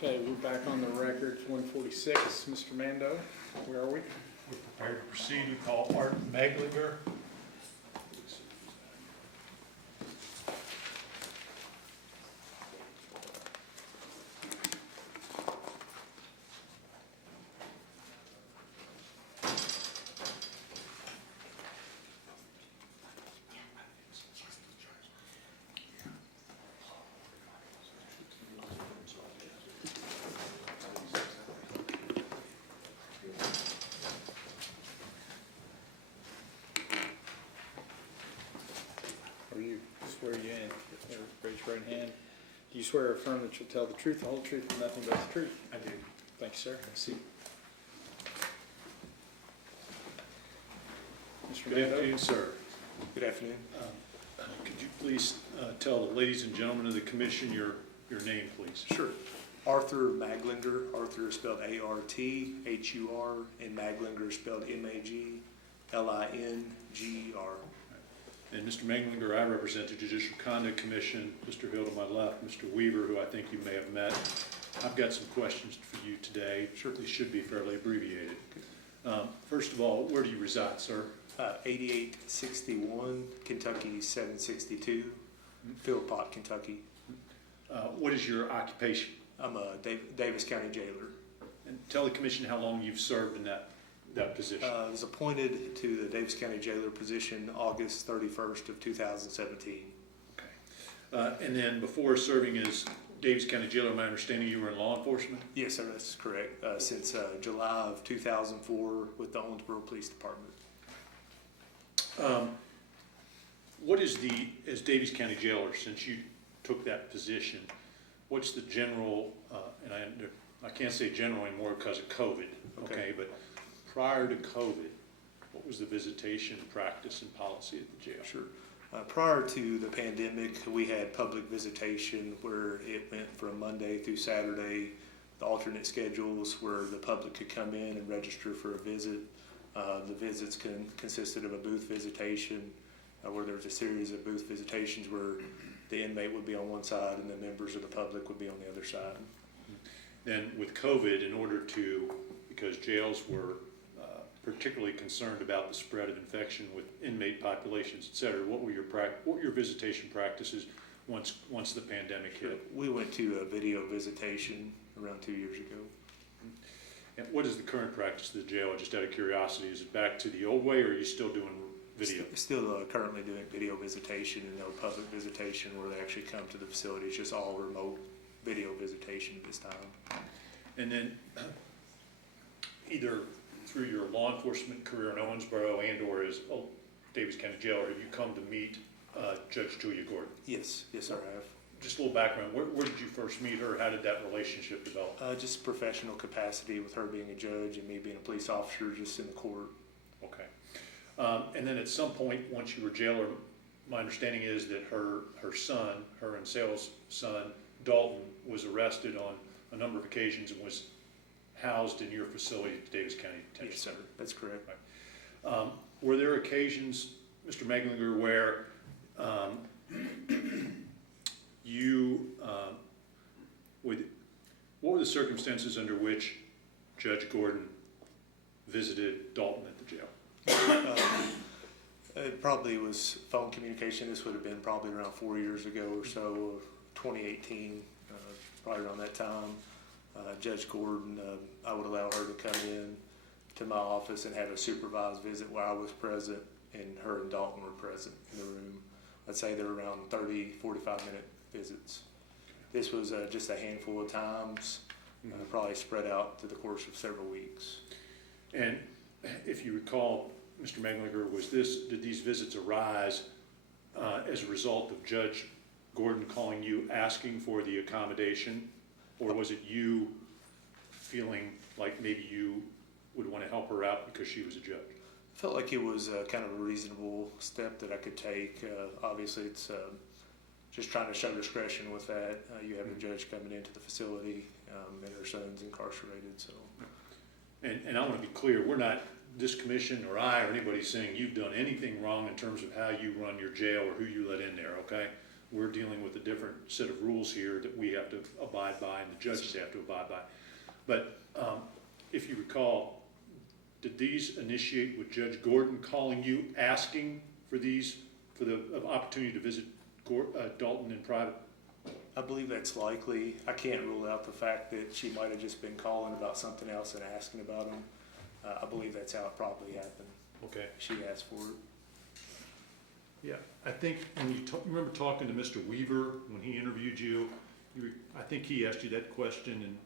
Okay, we're back on the record, 146. Mr. Mando, where are we? We're prepared to proceed. We call Art Maglinger. Or you swear you in? Raise your right hand. Do you swear or affirm that you'll tell the truth, the whole truth, and nothing but the truth? I do. Thank you, sir. Have a seat. Mr. Good Mando? afternoon, sir. Good afternoon. Could you please tell the ladies and gentlemen of the commission your name, please? Sure. Arthur Maglinger. Arthur is spelled A-R-T-H-U-R, and Maglinger is spelled M-A-G-L-I-N-G-E-R. And Mr. Maglinger, I represent the Judicial Conduct Commission. Mr. Hill to my left, Mr. Weaver, who I think you may have met. I've got some questions for you today. Sure. They should be fairly abbreviated. First of all, where do you reside, sir? 8861 Kentucky 762, Philpott, Kentucky. What is your occupation? I'm a Davis County jailer. And tell the commission how long you've served in that position. I was appointed to the Davis County jailer position August 31st of 2017. Okay. And then before serving as Davis County jailer, my understanding you were in law enforcement? Yes, sir, that's correct. Since July of 2004 with the Owensboro Police Department. What is as Davis County jailer, since you took that position, what's the general, and I can't say general anymore because of COVID, okay, but prior to COVID, what was the visitation practice and policy at the jail? Sure. Prior to the pandemic, we had public visitation where it went from Monday through Saturday, the alternate schedules where the public could come in and register for a visit. The visits consisted of a booth visitation where there was a series of booth visitations where the inmate would be on one side and the members of the public would be on the other side. Then with COVID, in order to, because jails were particularly concerned about the spread of infection with inmate populations, et cetera, what were your visitation practices once the pandemic hit? We went to a video visitation around 2 years ago. And what is the current practice of the jail? Just out of curiosity, is it back to the old way, or are you still doing video? Still currently doing video visitation and no public visitation where they actually come to the facility. It's just all remote video visitation at this time. And then either through your law enforcement career in Owensboro and or as Davis County jailer, have you come to meet Judge Julia Gordon? Yes, sir, I have. Just a little background, where did you first meet her? How did that relationship develop? Just professional capacity with her being a judge and me being a police officer just in the court. Okay. And then at some point, once you were jailer, my understanding is that her son, her and Sale's son, Dalton, was arrested on a number of occasions and was housed in your facility at Davis County Detention Yes, sir, Center. that's correct. Right. Were there occasions, Mr. Maglinger, where what were the circumstances under which Judge Gordon visited Dalton at the jail? It probably was phone communication. This would have been probably around 4 years ago or so, 2018, probably around that time. Judge Gordon, I would allow her to come in to my office and have a supervised visit where I was present and her and Dalton were present in the room. I'd say they're around 30, 45-minute visits. This was just a handful of times, probably spread out through the course of several weeks. And if you recall, Mr. Maglinger, did these visits arise as a result of Judge Gordon calling you asking for the accommodation, or was it you feeling like maybe you would want to help her out because she was a judge? I felt like it was kind of a reasonable step that I could take. Obviously, it's just trying to show discretion with that. You have a judge coming into the facility and her son's incarcerated. So, and I want to be clear, we're not, this commission or I or anybody saying you've done anything wrong in terms of how you run your jail or who you let in there, okay? we're dealing with a different set of rules here that we have to abide by and the judges have to abide by. But if you recall, did these initiate with Judge Gordon calling you, asking for these, for the opportunity to visit Dalton in private? I believe that's likely. I can't rule out the fact that she might have just been calling about something else and asking about them. I believe that's how it probably happened. Okay. She asked for it. Yeah, I think when you remember talking to Mr. Weaver when he interviewed you, I think he asked you that question and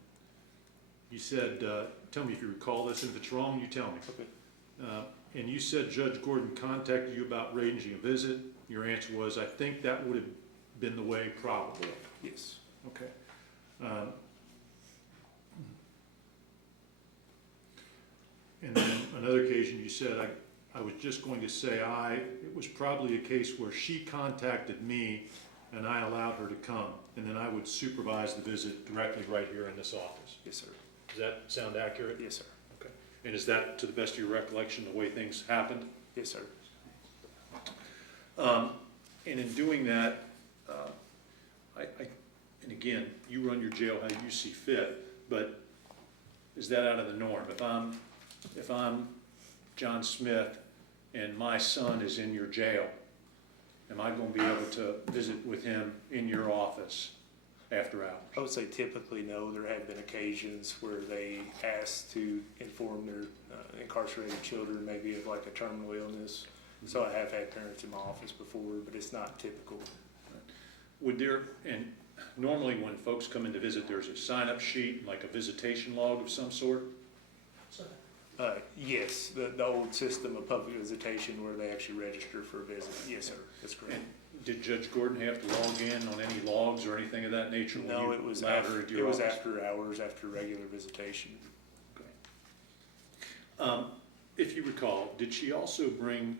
you said, tell me if you recall this, and if it's wrong, you tell me. Okay. And you said Judge Gordon contacted you about arranging a visit. Your answer was, I think that would have been the way probably. Yes. Okay. And then another occasion you said, I was just going to say it was probably a case where she contacted me and I allowed her to come, and then I would supervise the visit directly right here in this office. Yes, sir. Does that sound accurate? Yes, sir. Okay. And is that, to the best of your recollection, the way things happened? Yes, sir. And in doing that, and again, you run your jail how you see fit, but is that out of the norm? If I'm John Smith and my son is in your jail, am I going to be able to visit with him in your office after hours? I would say typically no. There have been occasions where they ask to inform their incarcerated children maybe of like a terminal illness. So I have had parents in my office before, but it's not typical. Would there, and normally when folks come in to visit, there's a sign-up sheet, like a visitation log of some sort? Yes, the old system of public visitation where they actually register for a visit. Yes, sir. That's correct. And did Judge Gordon have to log in on any logs or anything of that nature? No, it was after hours, after regular visitation. Okay. If you recall, did she also bring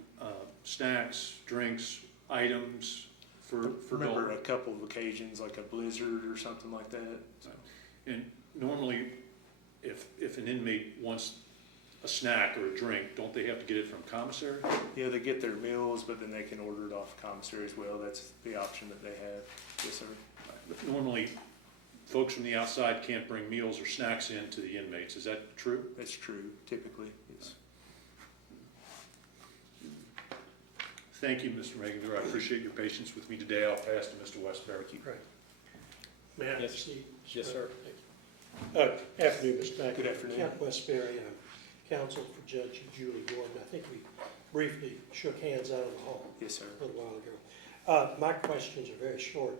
snacks, drinks, items for Remember Dalton? a couple of occasions, like a blizzard or something like that. So. And normally, if an inmate wants a snack or a drink, don't they have to get it from commissary? Yeah, they get their meals, but then they can order it off commissary as well. That's the option that they have. Yes, sir. But normally, folks from the outside can't bring meals or snacks in to the inmates. Is that true? That's true, typically, yes. Thank you, Mr. Maglinger. I appreciate your patience with me today. I'll pass to Mr. Westbury. Right. May I Yes. proceed? Yes, sir. Afternoon, Mr. Mackey. Good afternoon. Kent Westbury, I'm counsel for Judge Julie Gordon. I think we briefly shook hands out in the hall Yes, sir. a little while ago. My questions are very short.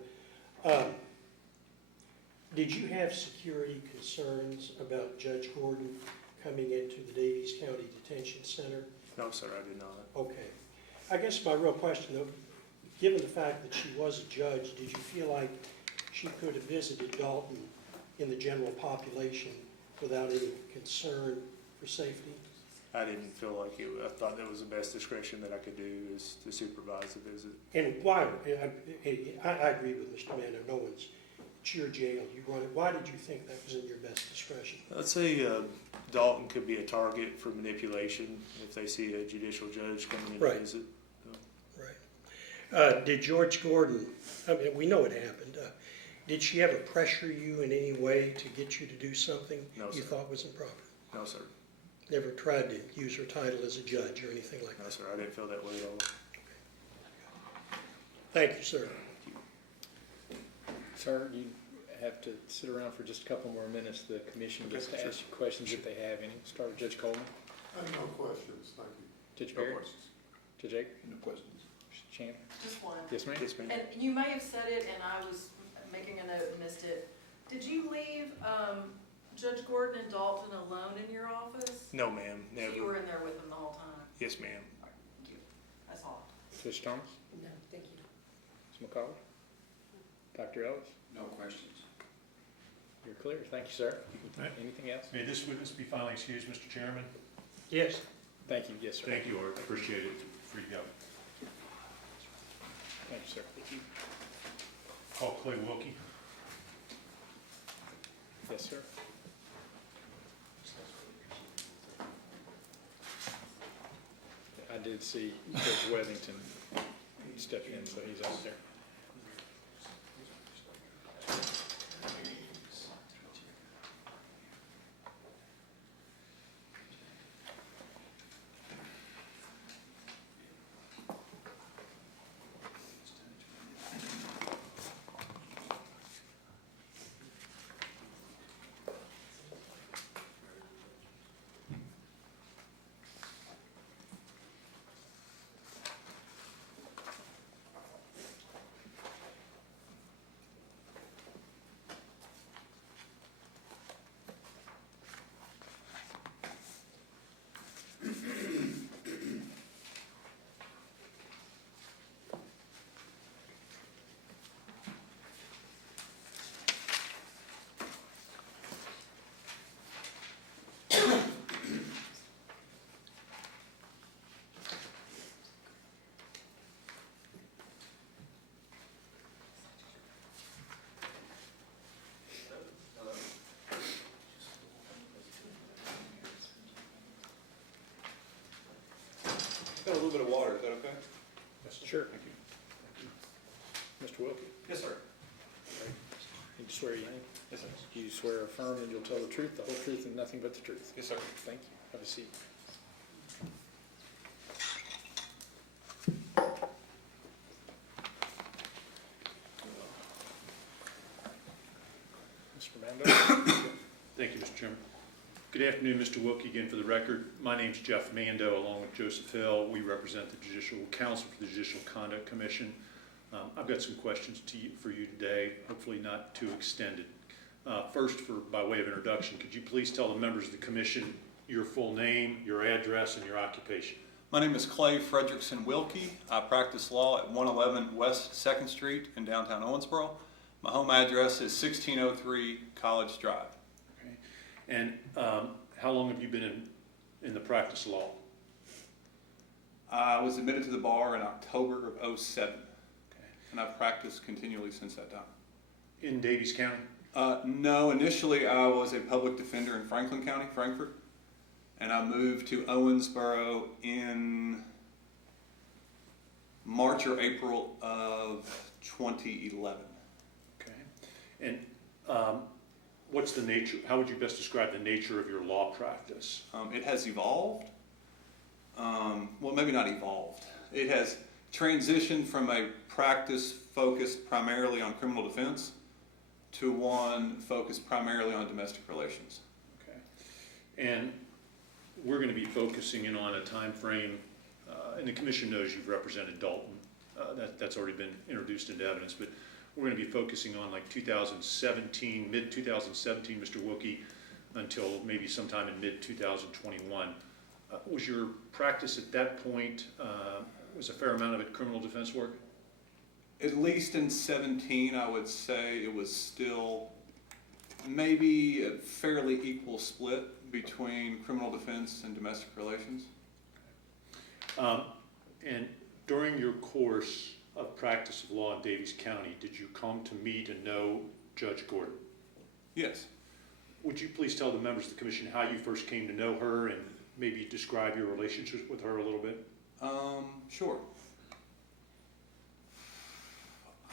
Did you have security concerns about Judge Gordon coming into the Davies County Detention Center? No, sir, I did not. Okay. I guess my real question, though, given the fact that she was a judge, did you feel like she could have visited Dalton in the general population without any concern for safety? I didn't feel like it. I thought that was the best discretion that I could do is to supervise the visit. And why, I agree with Mr. Manor, no one's, it's your jail, you run it. Why did you think that was in your best discretion? I'd say Dalton could be a target for manipulation if they see a judicial judge coming in to Right. visit. Right. Did George Gordon, I mean, we know it happened, did she ever pressure you in any way to get you to do something No, you sir. thought was improper? No, sir. Never tried to use her title as a judge or anything like No, that? sir. I didn't feel that way at all. Thank you, sir. Sir, you have to sit around for just a couple more minutes. The commission gets to ask you questions if they have any. Start with Judge Coleman. I have no questions, thank you. Judge No Barry? questions. Judge Ake? No questions. Chandler? Just one. Yes, ma'am? Yes, ma'am. And you may have said it, and I was making a note and missed it. Did you leave Judge Gordon and Dalton alone in your office? No, ma'am. So you Never. were in there with them the whole time? Yes, ma'am. Thank you. That's all. Judge Thomas? No, thank you. Ms. McCall? Dr. Ellis? No questions. You're clear. Thank you, sir. Right. Anything else? May this witness be finally excused, Mr. Chairman? Yes. Thank you. Yes, sir. Thank you, Art. Appreciate it. Free to go. Thank you, sir. Call Clay Wilkey. Yes, sir. I did see Judge Wethington step in, so he's out there. Swear you in. Yes, sir. Do you swear or affirm that you'll tell the truth, the whole truth, and nothing but the truth? Yes, sir. Thank you. Have a seat. Mr. Mando? Thank you, Mr. Chairman. Good afternoon, Mr. Wilkey. Again, for the record, my name's Jeff Mando, along with Joseph Hill. We represent the Judicial Council for the Judicial Conduct Commission. I've got some questions for you today, hopefully not too extended. First, by way of introduction, could you please tell the members of the commission your full name, your address, and your occupation? My name is Clay Frederickson Wilkey. I practice law at 111 West 2nd Street in downtown Owensboro. My home address is 1603 College Drive. Okay. And how long have you been in the practice of law? I was admitted to the bar in October of '07, Okay. and I've practiced continually since that time. In Daviess County? No, initially I was a public defender in Franklin County, Frankfort, and I moved to Owensboro in March or April of 2011. Okay. And what's the nature, how would you best describe the nature of your law practice? It has evolved. Well, maybe not evolved. It has transitioned from a practice focused primarily on criminal defense to one focused primarily on domestic relations. Okay. And we're going to be focusing in on a time frame, and the commission knows you've represented Dalton. That's already been introduced into evidence, but we're going to be focusing on like 2017, mid-2017, Mr. Wilkey, until maybe sometime in mid-2021. Was your practice at that point, was a fair amount of it criminal defense work? At least in 17, I would say it was still maybe a fairly equal split between criminal defense and domestic relations. And during your course of practice of law in Daviess County, did you come to meet and know Judge Gordon? Yes. Would you please tell the members of the commission how you first came to know her and maybe describe your relationship with her a little bit? Sure.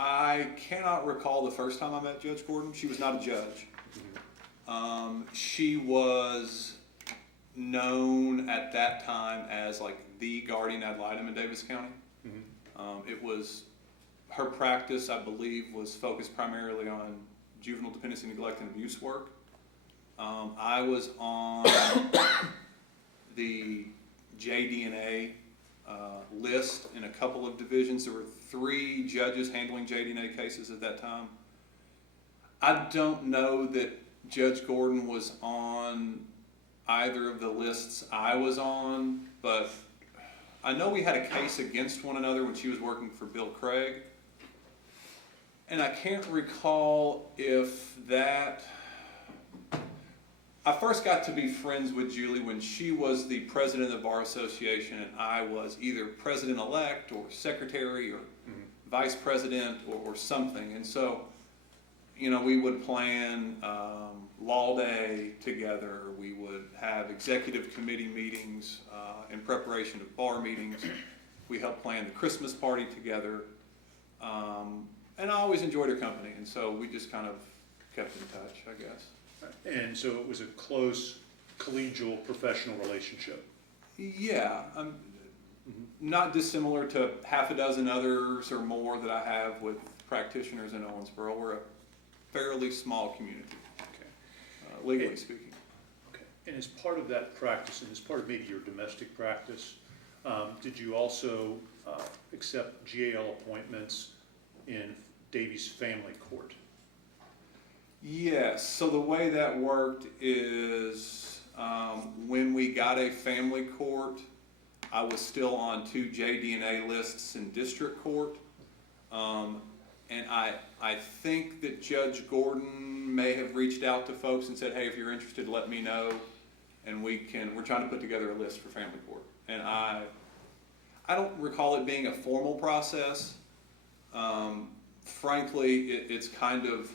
I cannot recall the first time I met Judge Gordon. She was not a judge. She was known at that time as like the guardian ad litem in Daviess County. It was, her practice, I believe, was focused primarily on juvenile dependency, neglect, and abuse work. I was on the JDNA list in a couple of divisions. There were 3 judges handling JDNA cases at that time. I don't know that Judge Gordon was on either of the lists I was on, but I know we had a case against one another when she was working for Bill Craig. And I can't recall if that... I first got to be friends with Julie when she was the president of the Bar Association and I was either president-elect or secretary or vice president or something. And so, you know, we would plan law day together. We would have executive committee meetings in preparation of bar meetings. We helped plan the Christmas party together. And I always enjoyed her company. And so we just kind of kept in touch, I guess. And so it was a close, collegial, professional relationship. Yeah, not dissimilar to half a dozen others or more that I have with practitioners in Owensboro. We're a fairly small community, Okay. legally speaking. Okay. And as part of that practice, and as part of maybe your domestic practice, did you also accept GAL appointments in Daviess Family Court? Yes, so the way that worked is when we got a family court, I was still on 2 JDNA lists in district court. And I think that Judge Gordon may have reached out to folks and said, hey, if you're interested, let me know. And we're trying to put together a list for family court. And I don't recall it being a formal process. Frankly, it's kind of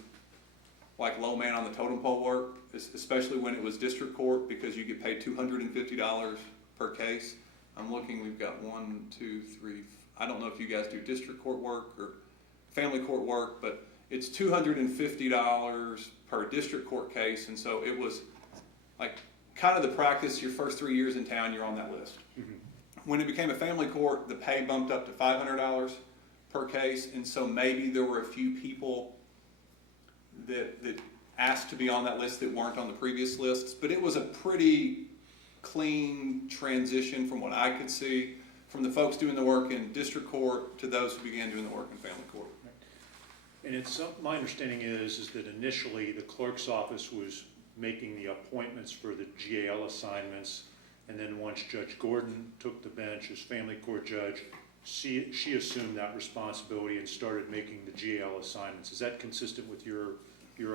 like low man on the totem pole work, especially when it was district court, because you get paid $250 per case. I'm looking, we've got 1, 2, 3, I don't know if you guys do district court work or family court work, but it's $250 per district court case, and so it was like kind of the practice. Your first 3 years in town, you're on that list. When it became a family court, the pay bumped up to $500 per case, and so maybe there were a few people that asked to be on that list that weren't on the previous lists, but it was a pretty clean transition from what I could see, from the folks doing the work in district court to those who began doing the work in family court. And it's, my understanding is that initially the clerk's office was making the appointments for the GAL assignments, and then once Judge Gordon took the bench as family court judge, she assumed that responsibility and started making the GAL assignments. Is that consistent with your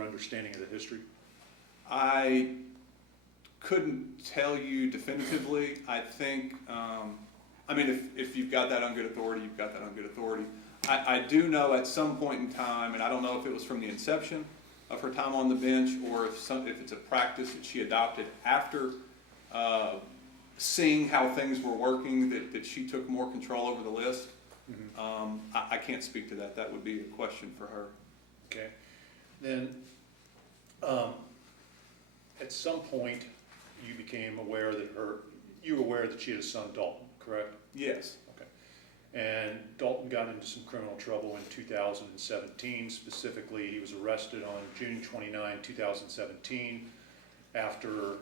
understanding of the history? I couldn't tell you definitively. I think, I mean, if you've got that on good authority, you've got that on good authority. I do know at some point in time, and I don't know if it was from the inception of her time on the bench or if it's a practice that she adopted after seeing how things were working, that she took more control over the list. I can't speak to that. That would be a question for her. Okay. Then, at some point, you became aware that you were aware that she had a son, Dalton, correct? Yes. Okay. And Dalton got into some criminal trouble in 2017. Specifically, he was arrested on June 29, 2017, after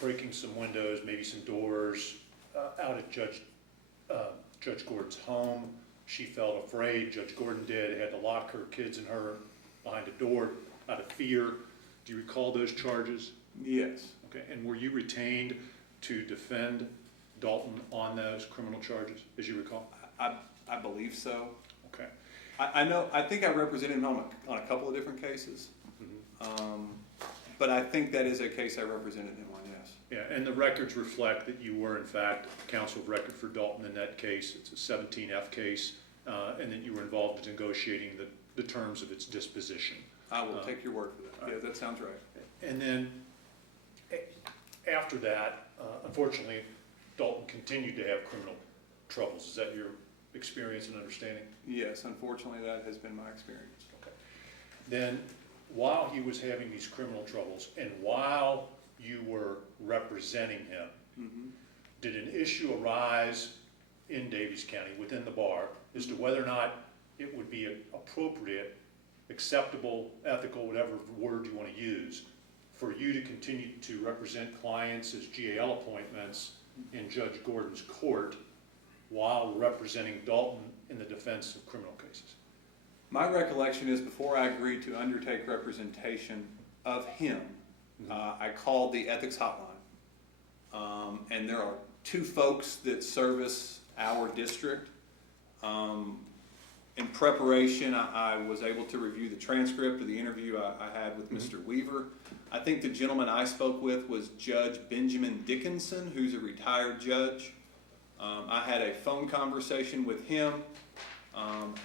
breaking some windows, maybe some doors, out at Judge Gordon's home. She felt afraid. Judge Gordon did. Had to lock her kids and her behind a door out of fear. Do you recall those charges? Yes. Okay. And were you retained to defend Dalton on those criminal charges, as you recall? I believe so. Okay. I think I represented him on a couple of different cases. But I think that is a case I represented him on, yes. Yeah, and the records reflect that you were, in fact, counsel of record for Dalton in that case. It's a 17F case, and that you were involved in negotiating the terms of its disposition. I will take your word for that. Yeah, that sounds right. And then after that, unfortunately, Dalton continued to have criminal troubles. Is that your experience and understanding? Yes, unfortunately, that has been my experience. Okay. Then, while he was having these criminal troubles and while you were representing him, did an issue arise in Daviess County within the bar as to whether or not it would be appropriate, acceptable, ethical, whatever word you want to use, for you to continue to represent clients as GAL appointments in Judge Gordon's court while representing Dalton in the defense of criminal cases? My recollection is before I agreed to undertake representation of him, I called the ethics hotline. And there are two folks that service our district. In preparation, I was able to review the transcript of the interview I had with Mr. Weaver. I think the gentleman I spoke with was Judge Benjamin Dickinson, who's a retired judge. I had a phone conversation with him.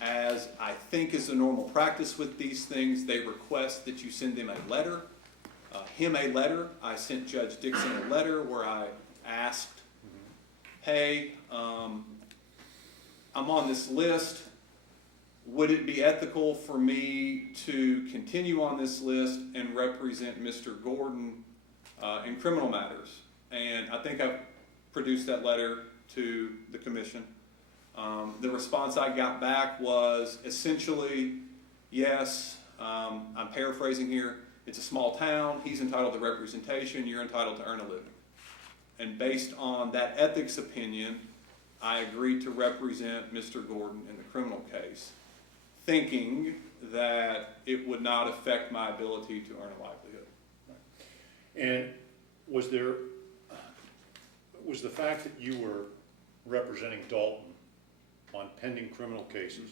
As I think is the normal practice with these things, they request that you send them a letter. I sent Judge Dixon a letter where I asked, hey, I'm on this list. Would it be ethical for me to continue on this list and represent Mr. Gordon in criminal matters? And I think I've produced that letter to the commission. The response I got back was essentially, yes, I'm paraphrasing here, it's a small town, he's entitled to representation, you're entitled to earn a living. And based on that ethics opinion, I agreed to represent Mr. Gordon in the criminal case, thinking that it would not affect my ability to earn a livelihood. And was the fact that you were representing Dalton on pending criminal cases,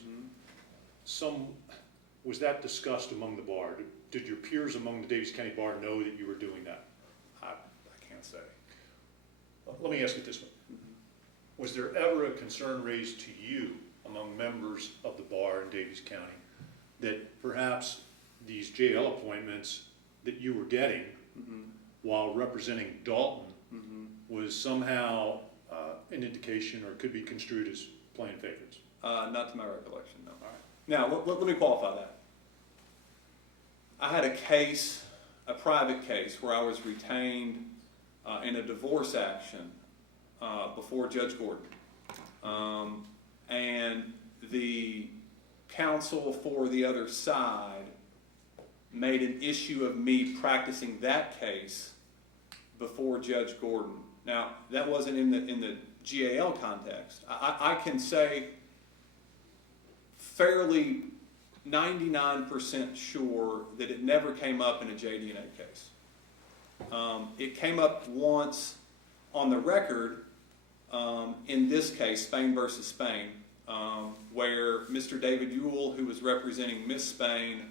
was that discussed among the bar? Did your peers among the Daviess County Bar know that you were doing that? I can't say. Let me ask it this way. Was there ever a concern raised to you among members of the bar in Daviess County that perhaps these JL appointments that you were getting while representing Dalton was somehow an indication or could be construed as playing favorites? Not to my recollection, no. All right. Now, let me qualify that. I had a case, a private case, where I was retained in a divorce action before Judge Gordon. And the counsel for the other side made an issue of me practicing that case before Judge Gordon. Now, that wasn't in the GAL context. I can say fairly 99% sure that it never came up in a JD&A case. It came up once on the record in this case, Spain versus Spain, where Mr. David Ewell, who was representing Miss Spain,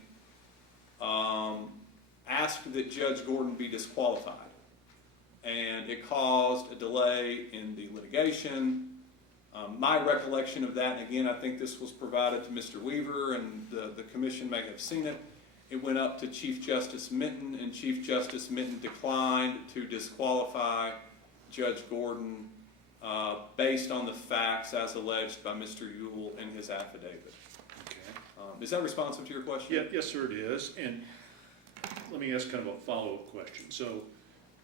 asked that Judge Gordon be disqualified. And it caused a delay in the litigation. My recollection of that, and again, I think this was provided to Mr. Weaver, and the commission may have seen it. It went up to Chief Justice Minton, and Chief Justice Minton declined to disqualify Judge Gordon based on the facts as alleged by Mr. Ewell in his affidavit. Okay. Is that responsive to your question? Yeah, yes, sir, it is. And let me ask kind of a follow-up question. So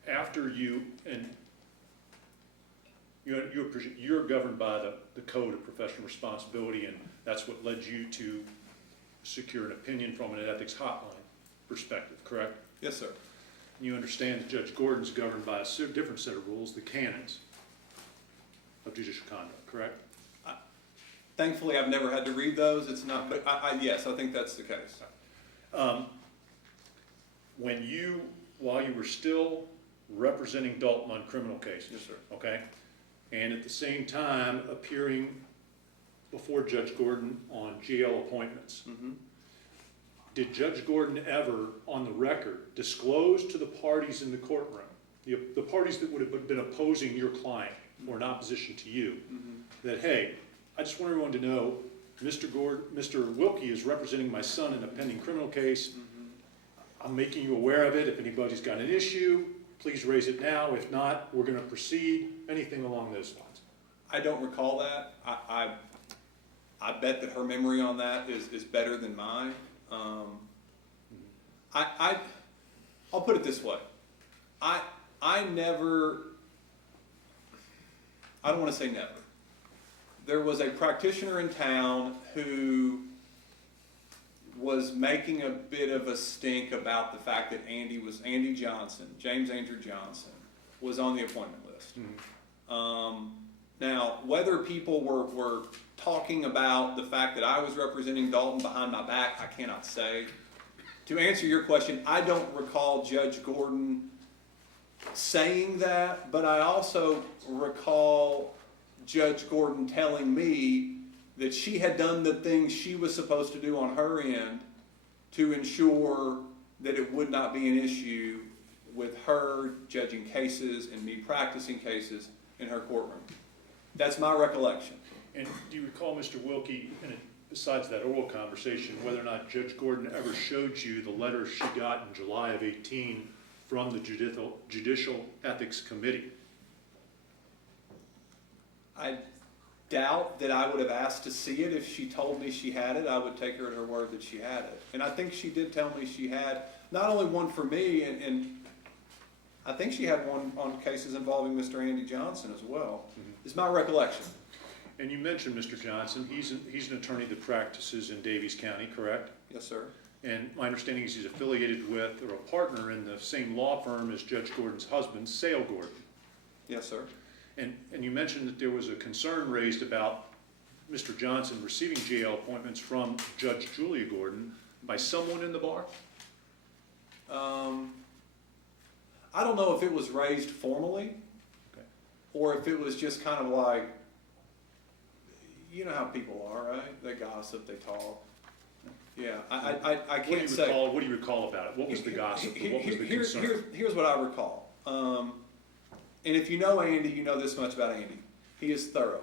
after you're governed by the Code of Professional Responsibility, and that's what led you to secure an opinion from an ethics hotline perspective, correct? Yes, sir. You understand that Judge Gordon's governed by a different set of rules, the canons of judicial conduct, correct? Thankfully, I've never had to read those. It's not, but yes, I think that's the case. While you were still representing Dalton on criminal cases. Yes, sir. Okay? And at the same time appearing before Judge Gordon on GL appointments. Mm-hmm. Did Judge Gordon ever, on the record, disclose to the parties in the courtroom, the parties that would have been opposing your client or in opposition to you, that, hey, I just want everyone to know Mr. Wilkey is representing my son in a pending criminal case. I'm making you aware of it. If anybody's got an issue, please raise it now. If not, we're going to proceed. Anything along those lines? I don't recall that. I bet that her memory on that is better than mine. I'll put it this way. I don't want to say never. There was a practitioner in town who was making a bit of a stink about the fact that Andy Johnson, James Andrew Johnson, was on the appointment list. Now, whether people were talking about the fact that I was representing Dalton behind my back, I cannot say. To answer your question, I don't recall Judge Gordon saying that, but I also recall Judge Gordon telling me that she had done the things she was supposed to do on her end to ensure that it would not be an issue with her judging cases and me practicing cases in her courtroom. That's my recollection. And do you recall, Mr. Wilkey, besides that oral conversation, whether or not Judge Gordon ever showed you the letter she got in July of 18 from the Judicial Ethics Committee? I doubt that I would have asked to see it. If she told me she had it, I would take her at her word that she had it. And I think she did tell me she had not only one for me, and I think she had one on cases involving Mr. Andy Johnson as well. Is my recollection. And you mentioned Mr. Johnson. He's an attorney that practices in Davies County, correct? Yes, sir. And my understanding is he's affiliated with or a partner in the same law firm as Judge Gordon's husband, Sale Gordon. Yes, sir. And you mentioned that there was a concern raised about Mr. Johnson receiving GL appointments from Judge Julia Gordon by someone in the bar? I don't know if it was raised formally, Okay. or if it was just kind of like, you know how people are, right? They gossip, they talk. Yeah, I can't say. What do you recall about it? What was the gossip? What was the concern? Here's what I recall. And if you know Andy, you know this much about Andy. He is thorough.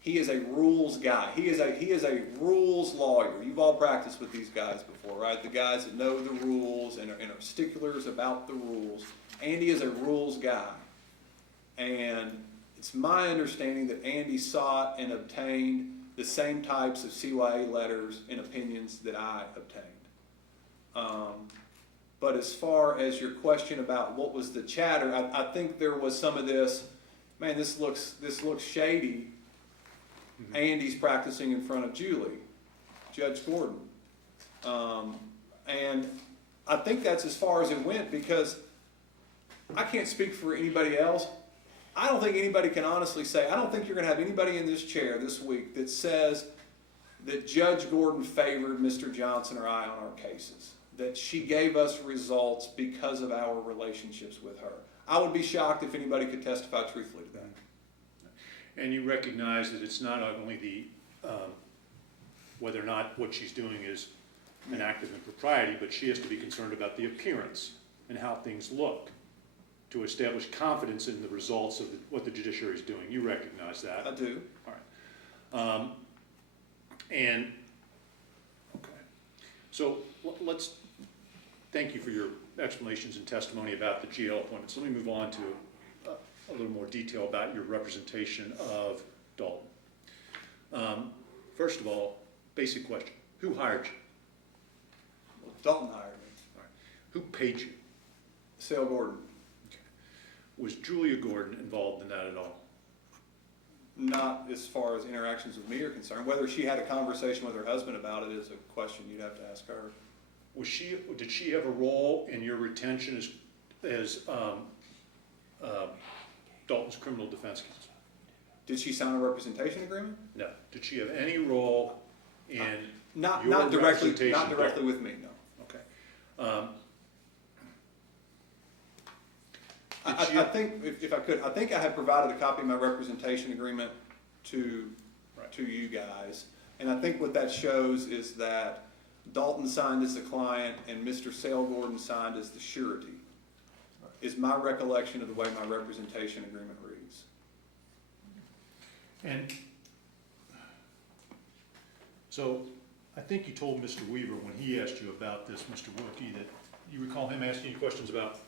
He is a rules guy. He is a rules lawyer. You've all practiced with these guys before, right? The guys that know the rules and are sticklers about the rules. Andy is a rules guy. And it's my understanding that Andy sought and obtained the same types of CYA letters and opinions that I obtained. But as far as your question about what was the chatter, I think there was some of this, man, this looks shady. Andy's practicing in front of Julie, Judge Gordon. And I think that's as far as it went, because I can't speak for anybody else. I don't think anybody can honestly say, I don't think you're going to have anybody in this chair this week that says that Judge Gordon favored Mr. Johnson or I on our cases, that she gave us results because of our relationships with her. I would be shocked if anybody could testify truthfully to that. And you recognize that it's not only the, whether or not what she's doing is an act of impropriety, but she has to be concerned about the appearance and how things look to establish confidence in the results of what the judiciary is doing. You recognize that? I do. All right. And, okay. So let's, thank you for your explanations and testimony about the GL appointments. Let me move on to a little more detail about your representation of Dalton. First of all, basic question. Who hired you? Well, Dalton hired me. All right. Who paid you? Sale Gordon. Okay. Was Julia Gordon involved in that at all? Not as far as interactions with me are concerned. Whether she had a conversation with her husband about it is a question you'd have to ask her. Did she have a role in your retention as Dalton's criminal defense counsel? Did she sign a representation agreement? No. Did she have any role in Not your directly. representation? Not directly with me. No. Okay. I think, if I could, I think I had provided a copy of my representation agreement to you guys. And I think what that shows is that Dalton signed as the client and Mr. Sale Gordon signed as the surety, is my recollection of the way my representation agreement reads. And so I think you told Mr. Weaver when he asked you about this, Mr. Wilkey, that you recall him asking you questions about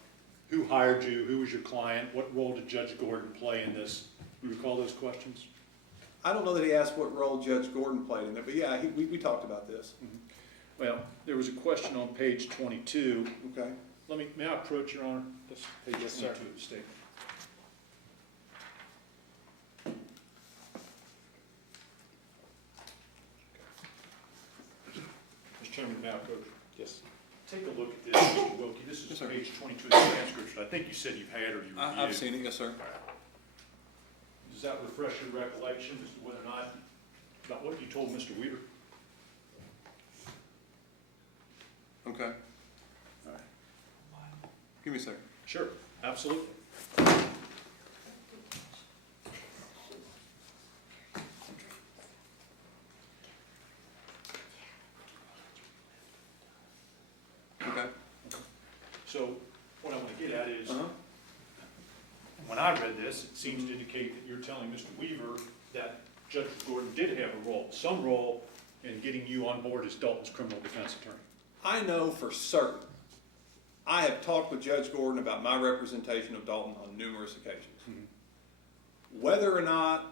who hired you, who was your client, what role did Judge Gordon play in this? You recall those questions? I don't know that he asked what role Judge Gordon played in it, but yeah, we talked about this. Mm-hmm. Well, there was a question on page 22. Okay. May I approach, Your Honor? This page Yes, 22 sir. of the statement. Mr. Chairman, may I approach? Yes. Take a look at this, Mr. Wilkie. This is Yes, sir. page 22 of the transcript. I think you said you've had or you reviewed. I've seen it, yes, sir. Does that refresh your recollection as to whether or not, about what you told Mr. Weaver? Okay. All right. Give me a second. Sure, absolutely. Okay. So what I want to get at is, Uh-huh. when I read this, it seems to indicate that you're telling Mr. Weaver that Judge Gordon did have a role, some role in getting you on board as Dalton's criminal defense attorney. I know for certain, I have talked with Judge Gordon about my representation of Dalton on numerous occasions. Whether or not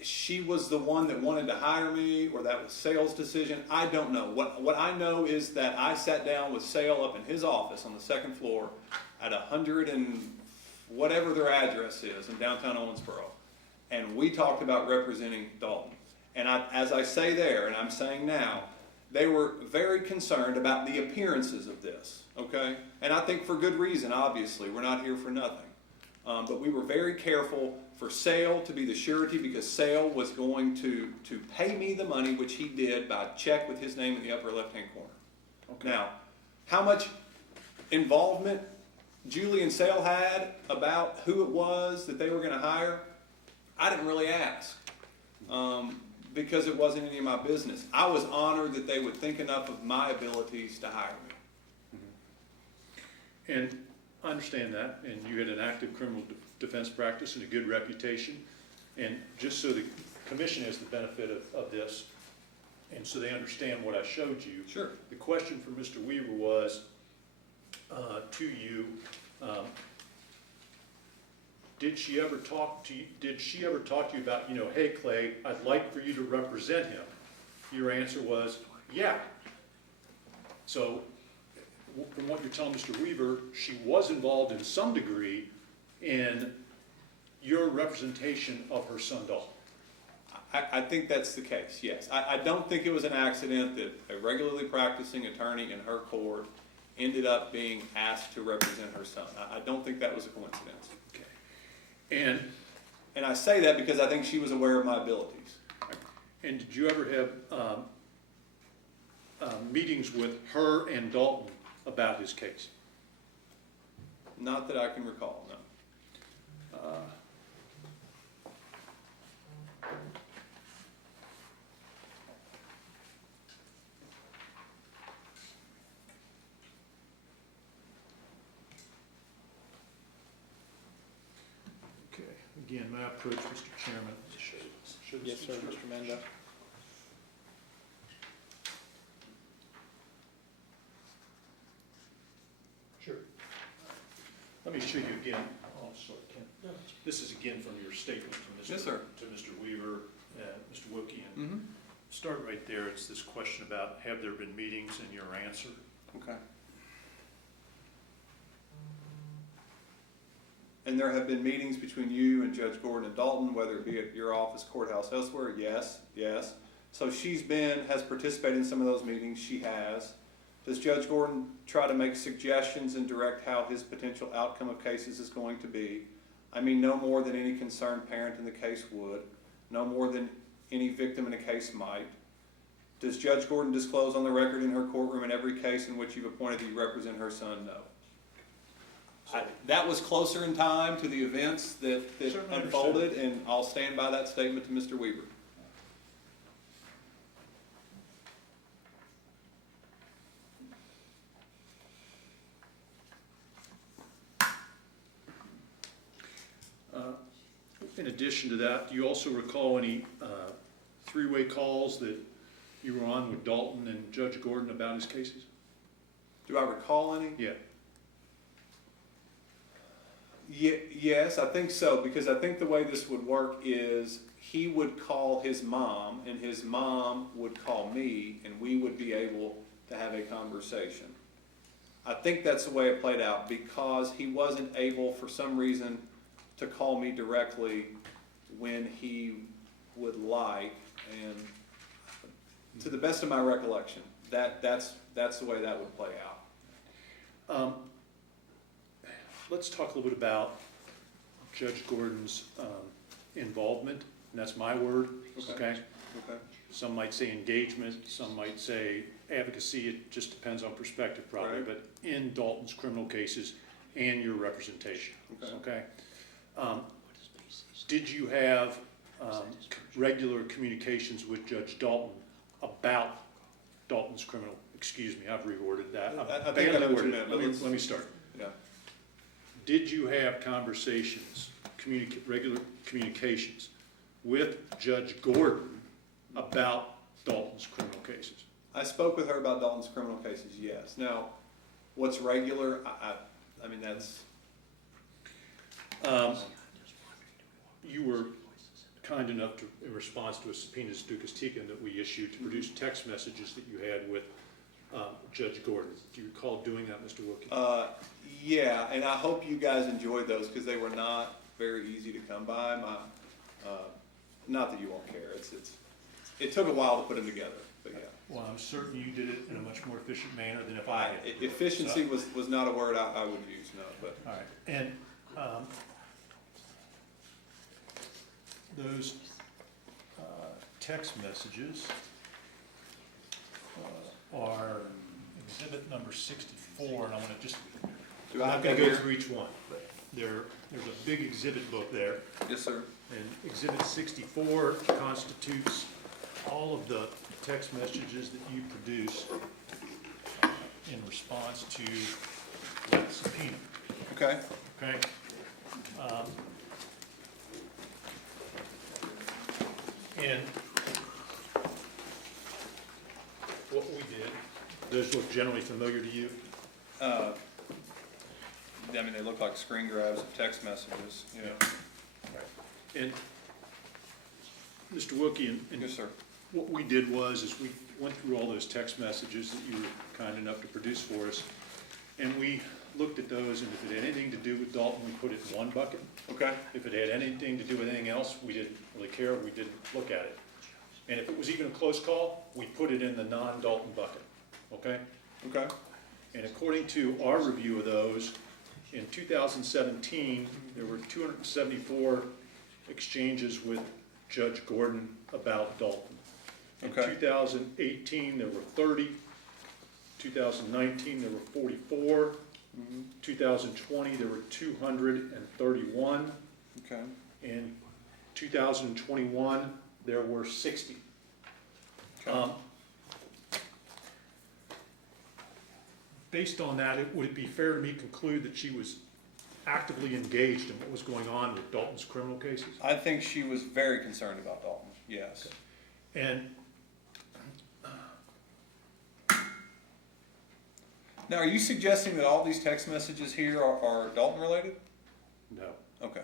she was the one that wanted to hire me or that was Sale's decision, I don't know. What I know is that I sat down with Sale up in his office on the second floor at 100 and whatever their address is in downtown Owensboro, and we talked about representing Dalton. And as I say there, and I'm saying now, they were very concerned about the appearances of this, okay? And I think for good reason, obviously. We're not here for nothing. But we were very careful for Sale to be the surety because Sale was going to pay me the money, which he did by check with his name in the upper left-hand corner. Okay. Now, how much involvement Julie and Sale had about who it was that they were going to hire, I didn't really ask. Because it wasn't any of my business. I was honored that they would think enough of my abilities to hire me. And I understand that, and you had an active criminal defense practice and a good reputation. And just so the commission has the benefit of this, and so they understand what I showed you. Sure. The question for Mr. Weaver was to you, did she ever talk to you about, hey Clay, I'd like for you to represent him? Your answer was, yeah. So from what you're telling Mr. Weaver, she was involved in some degree in your representation of her son Dalton. I think that's the case, yes. I don't think it was an accident that a regularly practicing attorney in her court ended up being asked to represent her son. I don't think that was a coincidence. Okay. And I say that because I think she was aware of my abilities. And did you ever have meetings with her and Dalton about his case? Not that I can recall, no. Okay, again, may I approach Mr. Chairman? Yes, sir, Mr. Mendo. Sure. Let me show you again. Oh, sorry, Ken. This is again from your statement to Yes, sir. Mr. Weaver, Mr. Wilkey. And Mm-hmm. start right there. It's this question about have there been meetings and your answer. Okay. And there have been meetings between you and Judge Gordon and Dalton, whether it be at your office, courthouse, elsewhere? Yes, yes. So has participated in some of those meetings? She has. Does Judge Gordon try to make suggestions and direct how his potential outcome of cases is going to be? I mean, no more than any concerned parent in the case would. No more than any victim in a case might. Does Judge Gordon disclose on the record in her courtroom in every case in which you've appointed that you represent her son? No. That was closer in time to the events that Certainly unfolded, and I'll stand by that statement to Mr. Weaver. In addition to that, do you also recall any three-way calls that you were on with Dalton and Judge Gordon about his cases? Do I recall any? Yeah. Yes, I think so, because I think the way this would work is he would call his mom, and his mom would call me, and we would be able to have a conversation. I think that's the way it played out, because he wasn't able, for some reason, to call me directly when he would like, and to the best of my recollection, that's the way that would play out. Let's talk a little bit about Judge Gordon's involvement, and that's my word, okay? Okay. Some might say engagement, some might say advocacy, it just depends on perspective probably, Right. but in Dalton's criminal cases and your representation, okay? Did you have regular communications with Judge Dalton about Dalton's criminal, excuse me, I've reworded that. I think I know what you meant, but Let me start. Yeah. Did you have conversations, regular communications with Judge Gordon about Dalton's criminal cases? I spoke with her about Dalton's criminal cases, yes. Now, what's regular, I mean, that's... You were kind enough to, in response to a subpoena ducis tecum that we issued, to produce text messages that you had with Judge Gordon. Do you recall doing that, Mr. Wilkey? Yeah, and I hope you guys enjoyed those, because they were not very easy to come by. Not that you won't care. It took a while to put them together, but yeah. Well, I'm certain you did it in a much more efficient manner than if I had. Efficiency was not a word I would use, no, but. All right, and those text messages are exhibit number 64, and I'm going to just, Do I I'm not have going that to go here? through each one, but there's a big exhibit book there, Yes, sir. and exhibit 64 constitutes all of the text messages that you produce in response to that subpoena. Okay. Okay. And what we did, those look generally familiar to you? I mean, they look like screen grabs of text messages, you know. And Mr. Wilkie, and Yes, sir. what we did was we went through all those text messages that you were kind enough to produce for us, And we looked at those, and if it had anything to do with Dalton, we put it in one bucket. Okay. If it had anything to do with anything else, we didn't really care, we didn't look at it. And if it was even a close call, we put it in the non-Dalton bucket, okay? Okay. And according to our review of those, in 2017, there were 274 exchanges with Judge Gordon about Dalton. In Okay. 2018, there were 30. 2019, there were 44. 2020, there were 231. Okay. In 2021, there were 60. Okay. Based on that, would it be fair to me to conclude that she was actively engaged in what was going on with Dalton's criminal cases? I think she was very concerned about Dalton, yes. And Now, are you suggesting that all these text messages here are Dalton related? no, Okay.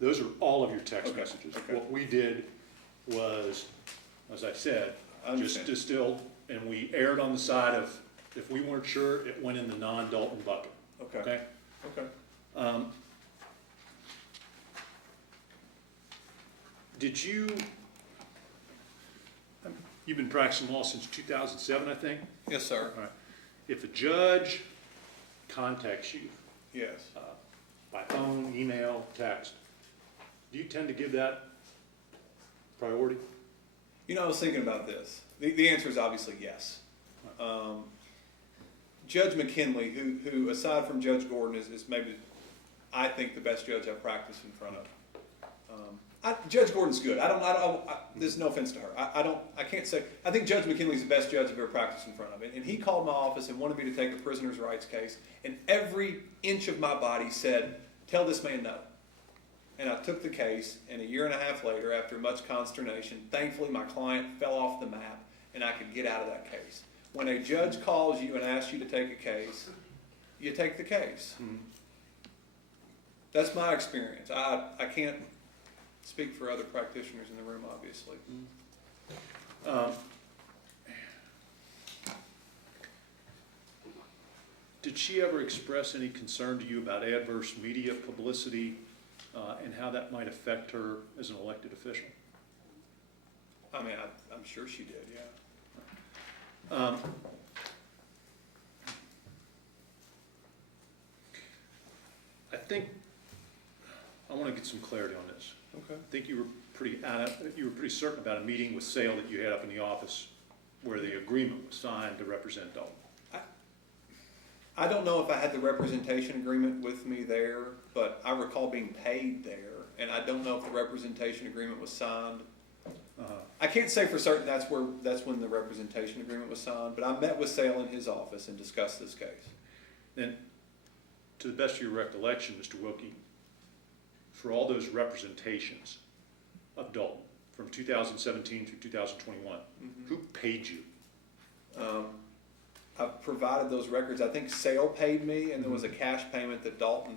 those are all of your text Okay, messages. okay. What we did was, as I said, I just understand. distilled, and we erred on the side of, if we weren't sure, it went in the non-Dalton bucket, Okay. okay? Okay. Did you, you've been practicing law since 2007, I think? Yes, sir. All right. If a judge contacts you Yes. by phone, email, text, do you tend to give that priority? You know, I was thinking about this. The answer is obviously yes. Judge McKinley, who aside from Judge Gordon is maybe, I think, the best judge I've practiced in front of. Judge Gordon's good. There's no offense to her. I can't say, I think Judge McKinley's the best judge I've ever practiced in front of. And he called my office and wanted me to take a prisoner's rights case. And every inch of my body said, tell this man no. And I took the case, and a year and a half later, after much consternation, thankfully my client fell off the map, and I could get out of that case. When a judge calls you and asks you to take a case, you take the case. Mm-hmm. That's my experience. I can't speak for other practitioners in the room, obviously. Did she ever express any concern to you about adverse media publicity and how that might affect her as an elected official? I mean, I'm sure she did, yeah. I think I want to get some clarity on this. Okay. I think you were pretty certain about a meeting with Sale that you had up in the office where the agreement was signed to represent Dalton. I don't know if I had the representation agreement with me there, but I recall being paid there, and I don't know if the representation agreement was signed. I can't say for certain that's when the representation agreement was signed, but I met with Sale in his office and discussed this case. And to the best of your recollection, Mr. Wilkey, for all those representations of Dalton from 2017 through 2021, who paid you? I've provided those records. I think Sale paid me, and there was a cash payment that Dalton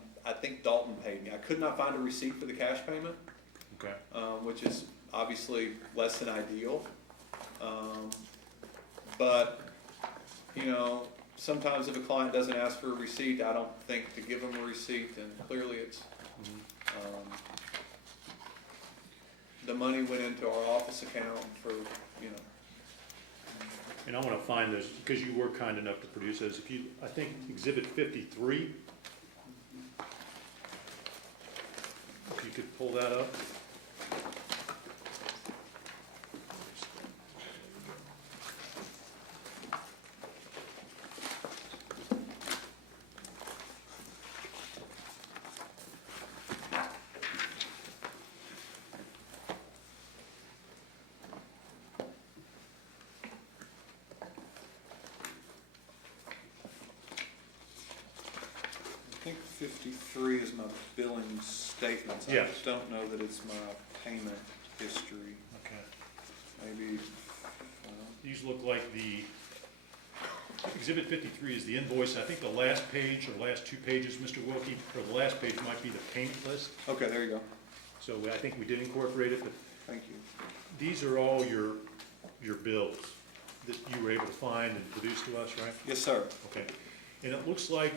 paid me. I could not find a receipt for the cash payment, Okay. which is obviously less than ideal. But, you know, sometimes if a client doesn't ask for a receipt, I don't think to give them a receipt, and clearly it's, the money went into our office account for, you know. And I want to find those, because you were kind enough to produce those. If you, I think Exhibit 53, if you could pull that up. I think 53 is my billing statements. I Yes. just don't know that it's my payment history. Okay. Maybe, These look like Exhibit 53 is the invoice. I think the last page or last two pages, Mr. Wilkey, or the last page might be the payment list. okay, there you go. So I think we did incorporate it, but Thank you. these are all your bills that you were able to find and produce to us, right? Yes, sir. Okay. And it looks like,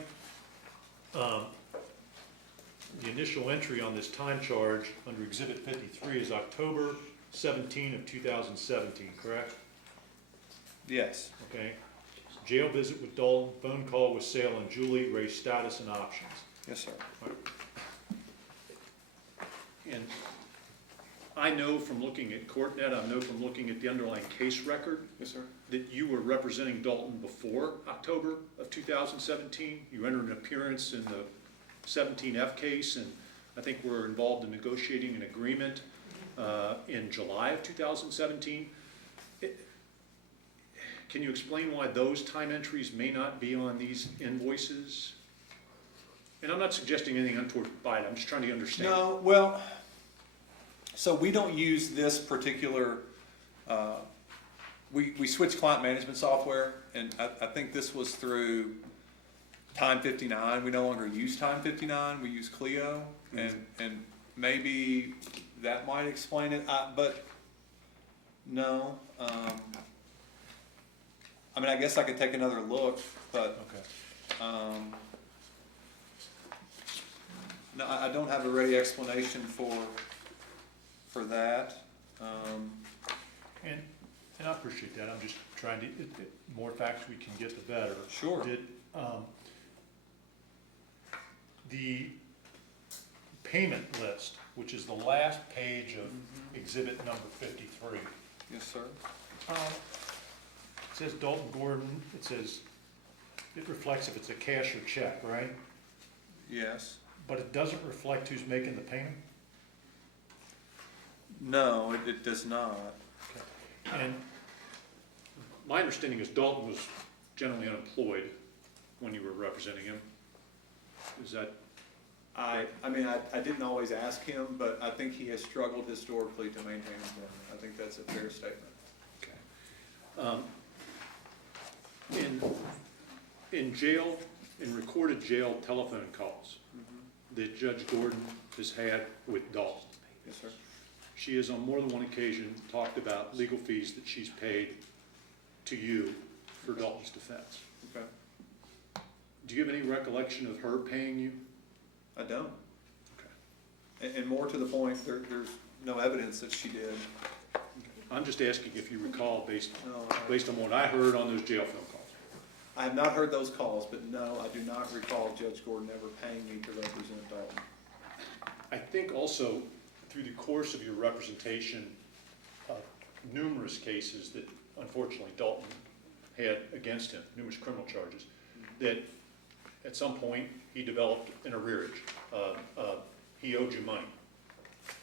the initial entry on this time charge under Exhibit 53 is October 17 of 2017, correct? Yes. Okay. Jail visit with Dalton, phone call with Sale and Julie, raise status and options. Yes, sir. And I know from looking at CourtNet, I know from looking at the underlying case record, Yes, sir. that you were representing Dalton before October of 2017. You entered an appearance in the 17F case, and I think were involved in negotiating an agreement in July of 2017. Can you explain why those time entries may not be on these invoices? And I'm not suggesting anything untoward by it, I'm just trying to understand. No, well, so we don't use this particular, we switched client management software, and I think this was through Time 59. We no longer use Time 59, we use Clio, and maybe that might explain it, but no. I mean, I guess I could take another look, but Okay. no, I don't have a ready explanation for that. And I appreciate that, I'm just trying to, more facts we can get, the better. Sure. The payment list, which is the last page of exhibit number 53. Yes, sir. It says Dalton Gordon, it says, it reflects if it's a cash or check, right? Yes. But it doesn't reflect who's making the payment? No, it does not. And my understanding is Dalton was generally unemployed when you were representing him. Is that? I mean, I didn't always ask him, but I think he has struggled historically to maintain employment. I think that's a fair statement. In jail, in recorded jail telephone calls that Judge Gordon has had with Dalton, Yes, sir. she has on more than one occasion talked about legal fees that she's paid to you for Dalton's defense. Okay. Do you have any recollection of her paying you? I don't. Okay. And more to the point, there's no evidence that she did. I'm just asking if you recall based No, on what I heard on those jail phone calls. I have not heard those calls, but no, I do not recall Judge Gordon ever paying me to represent Dalton. I think also through the course of your representation of numerous cases that unfortunately Dalton had against him, numerous criminal charges, that at some point he developed an arrearage. He owed you money.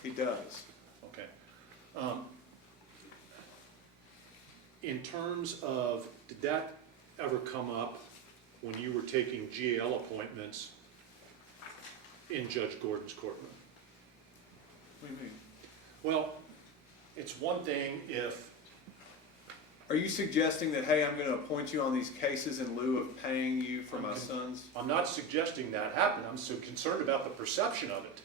He does. Okay. In terms of, did that ever come up when you were taking GAL appointments in Judge Gordon's courtroom? What do you mean? Well, it's one thing if, Are you suggesting that, hey, I'm gonna appoint you on these cases in lieu of paying you for my sons? I'm not suggesting that happened, I'm so concerned about the perception of it,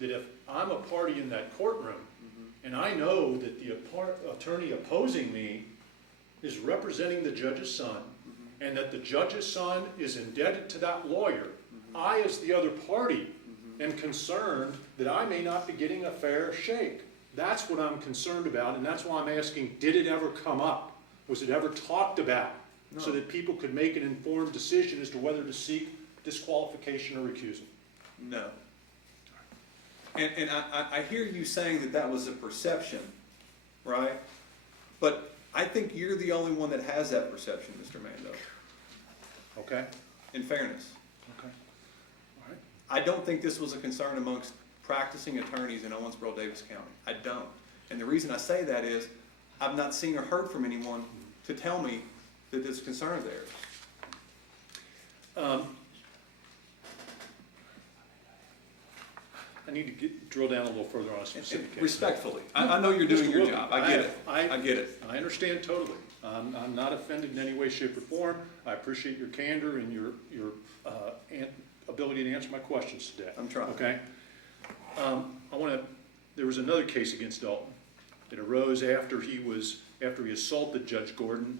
that if I'm a party in that courtroom, and I know that the attorney opposing me is representing the judge's son, and that the judge's son is indebted to that lawyer, I, as the other party, am concerned that I may not be getting a fair shake. That's what I'm concerned about, and that's why I'm asking, did it ever come up? Was it ever talked about? So that people could make an informed decision as to whether to seek disqualification or recusal? No. And I hear you saying that that was a perception, right? But I think you're the only one that has that perception, Mr. Mando, Okay? in fairness. Okay. All right. I don't think this was a concern amongst practicing attorneys in Owensboro, Davis County. I don't. And the reason I say that is I've not seen or heard from anyone to tell me that this concern of theirs. I need to drill down a little further on a specific case. Respectfully, I know you're doing Mr. your Wilkey, job. I get it. I I get it. I understand totally. I'm not offended in any way, shape, or form. I appreciate your candor and your ability to answer my questions today. I'm trying. Okay? There was another case against Dalton. It arose after he assaulted Judge Gordon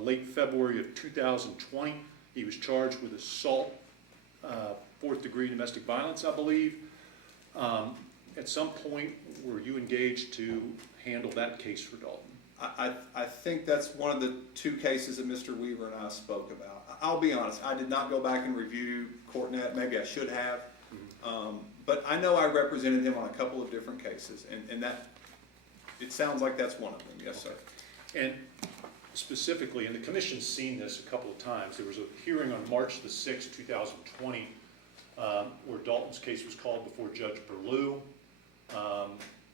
late February of 2020. He was charged with assault, fourth-degree domestic violence, I believe. At some point, were you engaged to handle that case for Dalton? I think that's one of the two cases that Mr. Weaver and I spoke about. I'll be honest, I did not go back and review CourtNet, maybe I should have. But I know I represented him on a couple of different cases, and that, it sounds like that's one of them, yes, sir. And specifically, and the commission's seen this a couple of times, there was a hearing on March the 6th, 2020, where Dalton's case was called before Judge Berlew.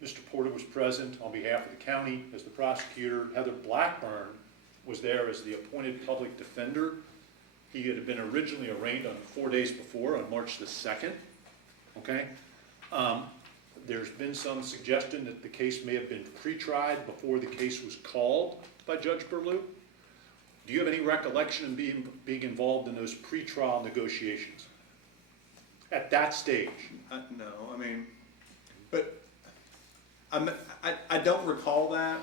Mr. Porter was present on behalf of the county as the prosecutor. Heather Blackburn was there as the appointed public defender. He had been originally arraigned on 4 days before, on March the 2nd, okay? There's been some suggestion that the case may have been pre-tried before the case was called by Judge Berlew. Do you have any recollection of being involved in those pre-trial negotiations at that stage? No, I mean, but I don't recall that.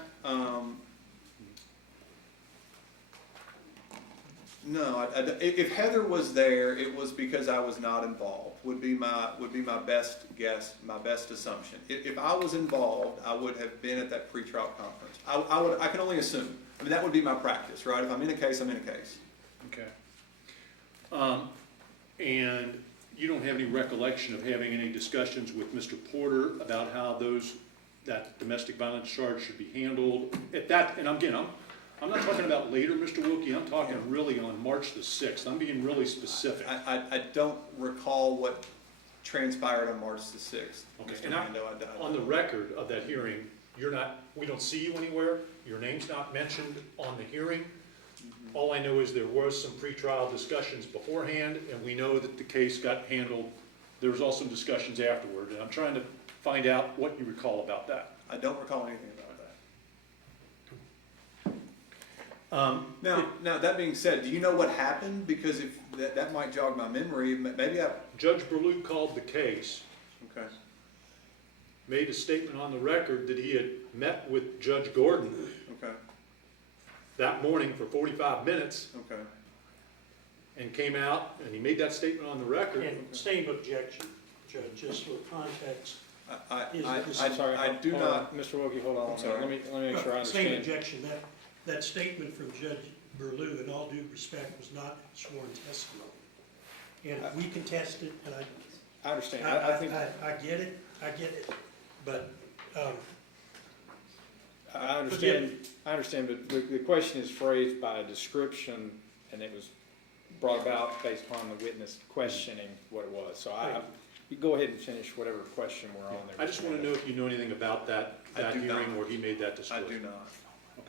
No, if Heather was there, it was because I was not involved, would be my best guess, my best assumption. If I was involved, I would have been at that pretrial conference. I can only assume. I mean, that would be my practice, right? If I'm in a case, I'm in a case. Okay. And you don't have any recollection of having any discussions with Mr. Porter about how that domestic violence charge should be handled at that, and again, I'm not talking about later, Mr. Wilkey, I'm talking really on March the 6th. I'm being really specific. I don't recall what transpired on March the 6th. Okay, Mr. and Mando, on the record of that hearing, we don't see you anywhere, your name's not mentioned on the hearing. All I know is there was some pretrial discussions beforehand, and we know that the case got handled. There was also discussions afterward, and I'm trying to find out what you recall about that. I don't recall anything about that. Now, that being said, do you know what happened? Because if that might jog my memory, maybe Judge Berlew called the case, okay. made a statement on the record that he had met with Judge Gordon Okay. that morning for 45 minutes Okay. and came out, and he made that statement on the record. And same objection, Judge, just for context. I'm sorry, I do hold not. on, Mr. Wilkie, hold on. I'm sorry. Let me make sure I Same understand. objection, that statement from Judge Berlew, in all due respect, was not sworn testimony. And we contested, and I understand. I think I get it, but, I understand, but the question is phrased by a description, and it was brought about based upon the witness questioning what it was. So you go ahead and finish whatever question we're on there. I just want to know if you know anything about that I do hearing not. where he made that I disclosure. do not.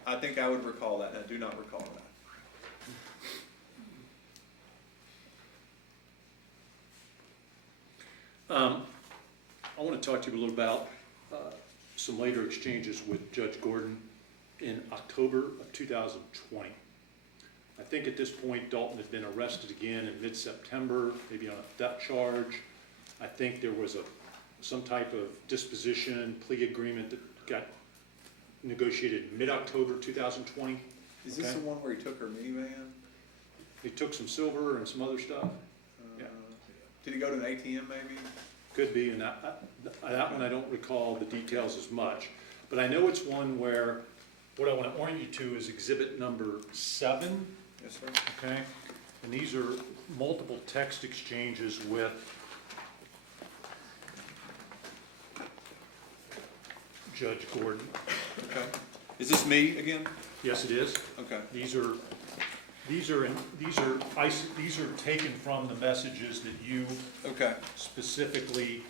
I think I would recall that, and I do not recall that. I want to talk to you a little about some later exchanges with Judge Gordon in October of 2020. I think at this point Dalton had been arrested again in mid-September, maybe on a theft charge. I think there was some type of disposition plea agreement that got negotiated mid-October 2020. Is this Okay. the one where he took her minivan? They took some silver and some other stuff. Yeah. Did he go to an ATM maybe? Could be, and that one I don't recall the details as much. But I know it's one where, what I want to orient you to is exhibit number 7, Yes, sir. okay? And these are multiple text exchanges with Judge Gordon. Okay. Is this me again? Yes, it is. Okay. These are taken from the messages that you Okay. specifically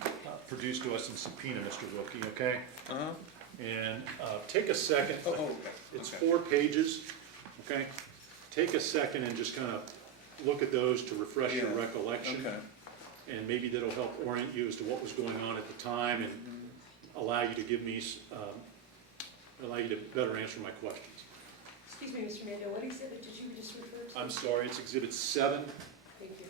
produced to us in subpoena, Mr. Wilkie, okay? Uh-huh. And take a second. Oh, okay. It's Okay. 4 pages, okay? Take a second and just kind of look at those to refresh your Yeah. recollection. Okay. And maybe that'll help orient you as to what was going on at the time and allow you to give me, allow you to better answer my questions. Excuse me, Mr. Mando, what exhibit did you just refer to? I'm sorry, it's exhibit 7. Thank you.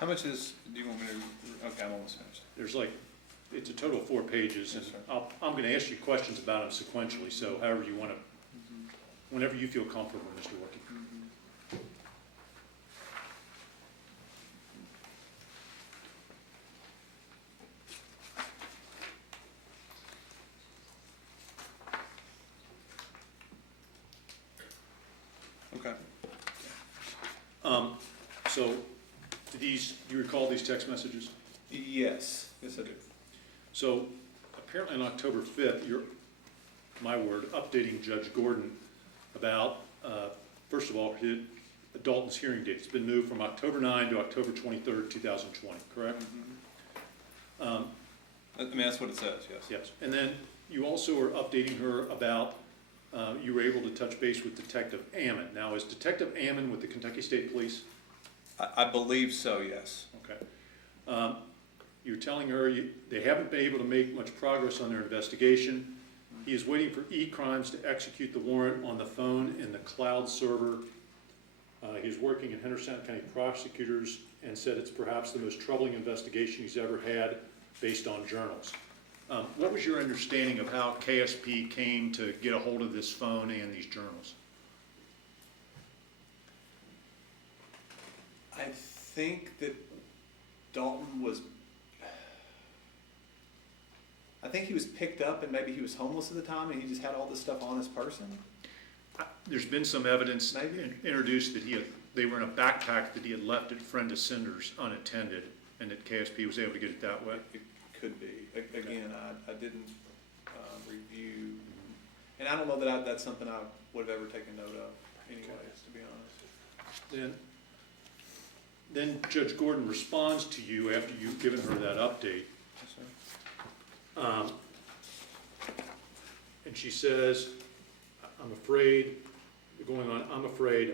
How much is, do you want me to, okay, I'm almost finished. There's like, it's a total of 4 pages, and Yes, sir. I'm gonna ask you questions about them sequentially, so however you wanna, whenever you feel comfortable, Mr. Wilkey. Okay. So, do you recall these text messages? Yes, yes I do. So, apparently on October 5th, you're, my word, updating Judge Gordon about, first of all, Dalton's hearing date. It's been moved from October 9 to October 23rd, 2020, correct? I mean, that's what it says, yes. Yes. And then you also are updating her about, you were able to touch base with Detective Ammon. Now, is Detective Ammon with the Kentucky State Police? I believe so, yes. Okay. You're telling her they haven't been able to make much progress on their investigation. He is waiting for E-Crimes to execute the warrant on the phone in the cloud server. He's working in Henderson County prosecutors and said it's perhaps the most troubling investigation he's ever had based on journals. What was your understanding of how KSP came to get a hold of this phone and these journals? I think that Dalton was, I think he was picked up and maybe he was homeless at the time and he just had all this stuff on his person. There's been some evidence Maybe. introduced that they were in a backpack that he had left at Friend of Cinder's unattended, and that KSP was able to get it that way. It could be. Again, I didn't review, and I don't know that that's something I would have ever taken note of anyways, to be honest. Then Judge Gordon responds to you after you've given her that update. Yes, sir. And she says, I'm afraid,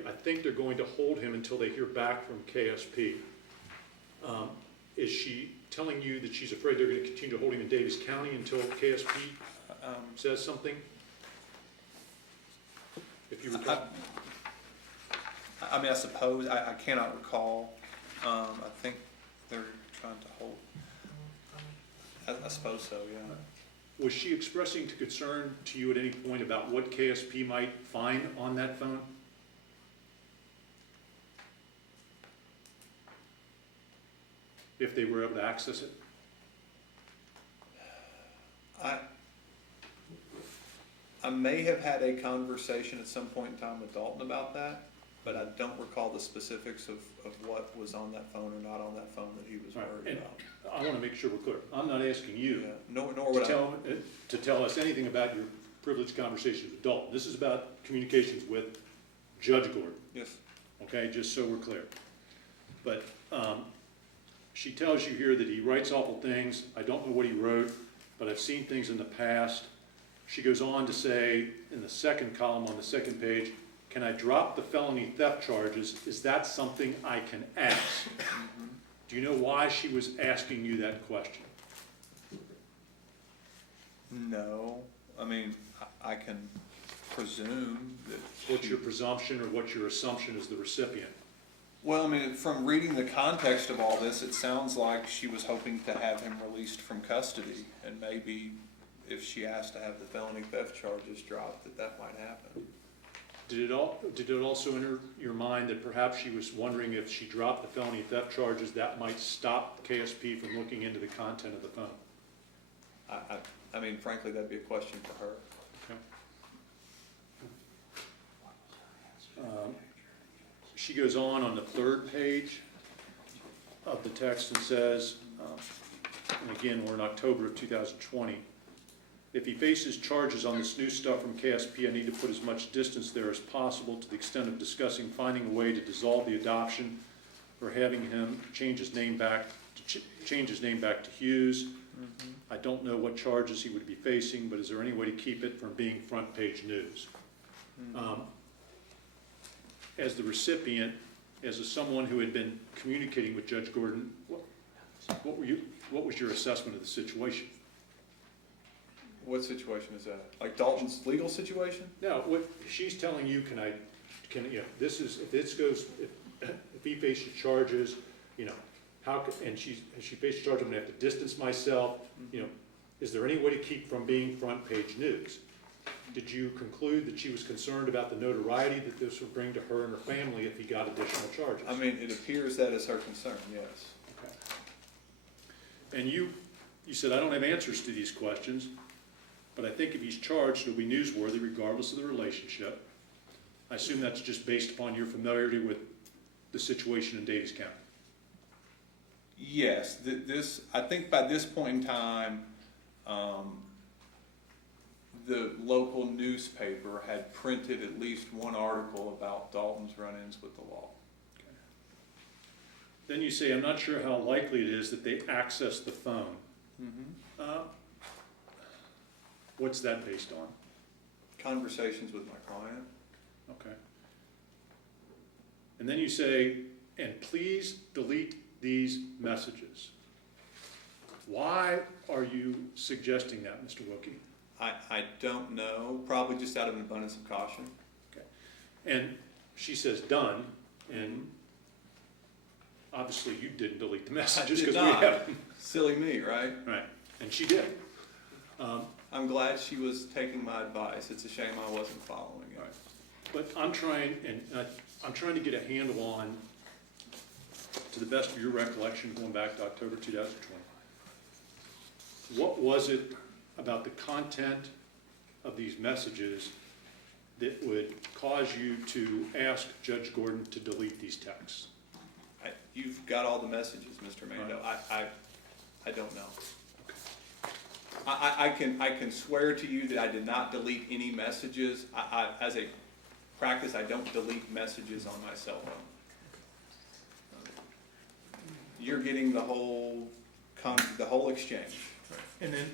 I think they're going to hold him until they hear back from KSP. Is she telling you that she's afraid they're going to continue to hold him in Davis County until KSP says something? If you recall. I mean, I suppose, I cannot recall. I think they're trying to hold, I suppose so, yeah. Was she expressing concern to you at any point about what KSP might find on that phone? If they were able to access it? I may have had a conversation at some point in time with Dalton about that, but I don't recall the specifics of what was on that phone or not on that phone that he was Right, worried and about. I want to make sure we're clear. I'm not asking you Yeah, nor would I. to tell us anything about your privileged conversations with Dalton. This is about communications with Judge Gordon, Yes. okay, just so we're clear. But she tells you here that he writes awful things. I don't know what he wrote, but I've seen things in the past. She goes on to say, in the second column on the second page, can I drop the felony theft charges? Is that something I can ask? Do you know why she was asking you that question? No, I mean, I can presume that. What's your presumption or what's your assumption as the recipient? Well, I mean, from reading the context of all this, it sounds like she was hoping to have him released from custody, and maybe if she asked to have the felony theft charges dropped, that might happen. Did it also enter your mind that perhaps she was wondering if she dropped the felony theft charges, that might stop KSP from looking into the content of the phone? I mean, frankly, that'd be a question for her. Okay. She goes on the third page of the text and says, and again, we're in October of 2020, if he faces charges on this new stuff from KSP, I need to put as much distance there as possible to the extent of discussing finding a way to dissolve the adoption or having him change his name back to Hughes. I don't know what charges he would be facing, but is there any way to keep it from being front page news? As the recipient, as someone who had been communicating with Judge Gordon, what was your assessment of the situation? What situation is that? Like Dalton's legal situation? No, what she's telling you, if he faces charges, and she basically charged, I'm gonna have to distance myself, you know, is there any way to keep from being front page news? Did you conclude that she was concerned about the notoriety that this would bring to her and her family if he got additional charges? I mean, it appears that is her concern, yes. Okay. And you said, I don't have answers to these questions, but I think if he's charged, it'll be newsworthy regardless of the relationship. I assume that's just based upon your familiarity with the situation in Davies County. Yes, I think by this point in time, the local newspaper had printed at least one article about Dalton's run-ins with the law. Then you say, I'm not sure how likely it is that they access the phone. What's that based on? Conversations with my client. Okay. And then you say, and please delete these messages. Why are you suggesting that, Mr. Wilkey? I don't know, probably just out of an abundance of caution. Okay. And she says done, and obviously you didn't delete the messages because we have them. Silly me, right? Right, and she did. I'm glad she was taking my advice. It's a shame I wasn't following it. Right. But I'm trying to get a handle on, to the best of your recollection, going back to October 2020. What was it about the content of these messages that would cause you to ask Judge Gordon to delete these texts? You've got all the messages, Mr. Mando. Right. I don't know. I can swear to you that I did not delete any messages. As a practice, I don't delete messages on my cell phone. You're getting the whole exchange. And then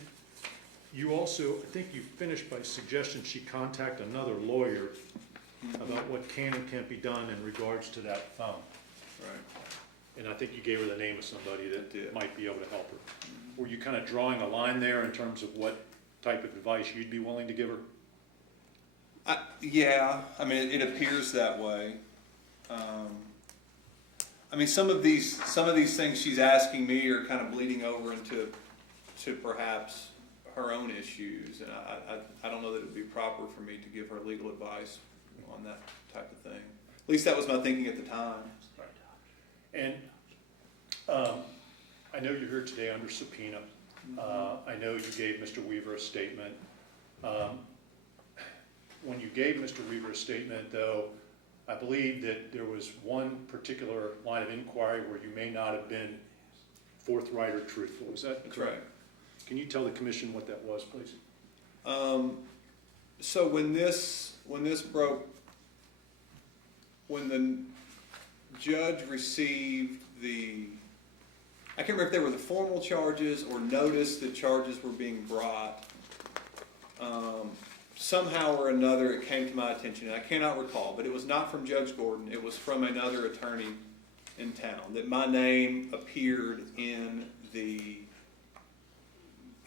you also, I think you finished by suggesting she contact another lawyer about what can and can't be done in regards to that phone. Right. And I think you gave her the name of somebody that did. might be able to help her. Were you kind of drawing a line there in terms of what type of advice you'd be willing to give her? Yeah, I mean, it appears that way. I mean, some of these things she's asking me are kind of bleeding over into perhaps her own issues, and I don't know that it would be proper for me to give her legal advice on that type of thing. At least that was my thinking at the time. And I know you're here today under subpoena. I know you gave Mr. Weaver a statement. When you gave Mr. Weaver a statement, though, I believe that there was one particular line of inquiry where you may not have been forthright or truthful. Is that correct? Right. Can you tell the commission what that was, please? So when this broke, when the judge received I can't remember if they were the formal charges or notice that charges were being brought, somehow or another it came to my attention, and I cannot recall, but it was not from Judge Gordon, it was from another attorney in town, that my name appeared in the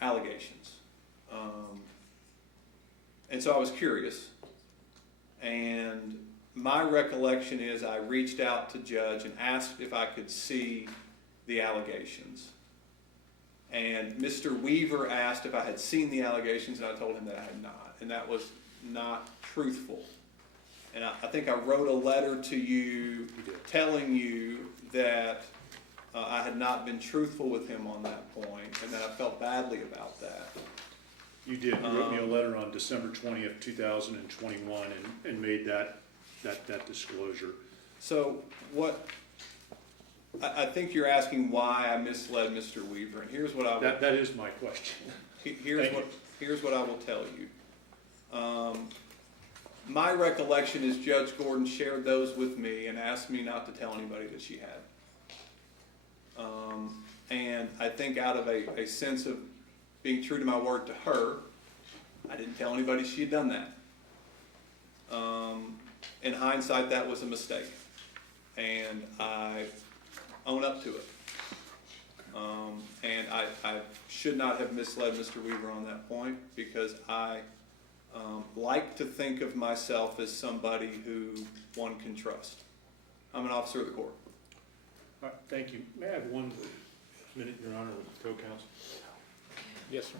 allegations. And so I was curious, and my recollection is I reached out to Judge and asked if I could see the allegations. And Mr. Weaver asked if I had seen the allegations, and I told him that I had not, and that was not truthful. And I think I wrote a letter to you telling you that I had not been truthful with him on that point, and that I felt badly about that. You did. You wrote me a letter on December 20th, 2021, and made that disclosure. So I think you're asking why I misled Mr. Weaver, and here's what I will. That is my question. Here's what I will tell you. My recollection is Judge Gordon shared those with me and asked me not to tell anybody that she had. And I think out of a sense of being true to my word to her, I didn't tell anybody she had done that. In hindsight, that was a mistake, and I own up to it. And I should not have misled Mr. Weaver on that point, because I like to think of myself as somebody who one can trust. I'm an officer of the court. All right, thank you. May I have 1 minute, Your Honor, with co-counsel? Yes, sir.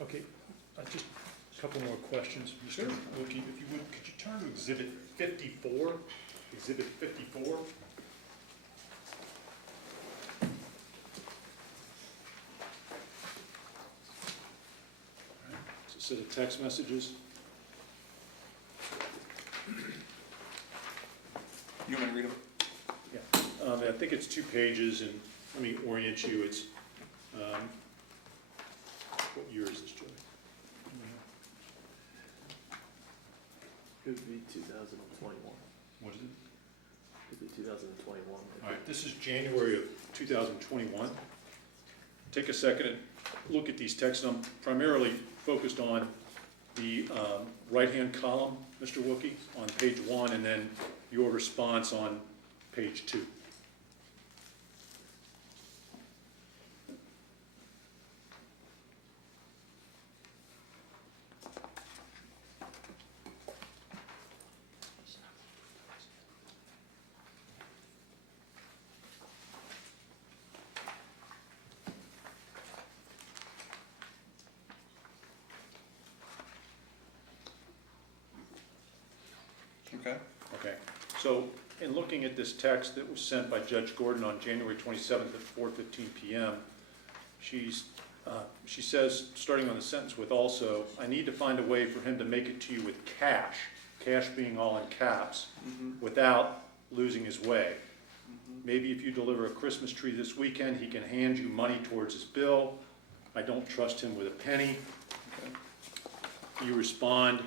Okay, just a couple more questions. Mr. Wilkey, if you would, could you turn to Exhibit 54? Exhibit 54? It's a set of text messages. You want me to read them? Yeah, I think it's 2 pages, and let me orient you. It's, what year is this, Joey? Could be 2021. What is it? Could be 2021. All right, this is January of 2021. Take a second and look at these texts. I'm primarily focused on the right-hand column, Mr. Wilkie, on page 1, and then your response on page 2. Okay. Okay, so in looking at this text that was sent by Judge Gordon on January 27th at 4:15 p.m., she says, starting on the sentence with also, I need to find a way for him to make it to you with cash being all in caps, without losing his way. Maybe if you deliver a Christmas tree this weekend, he can hand you money towards his bill. I don't trust him with a penny. Okay. You respond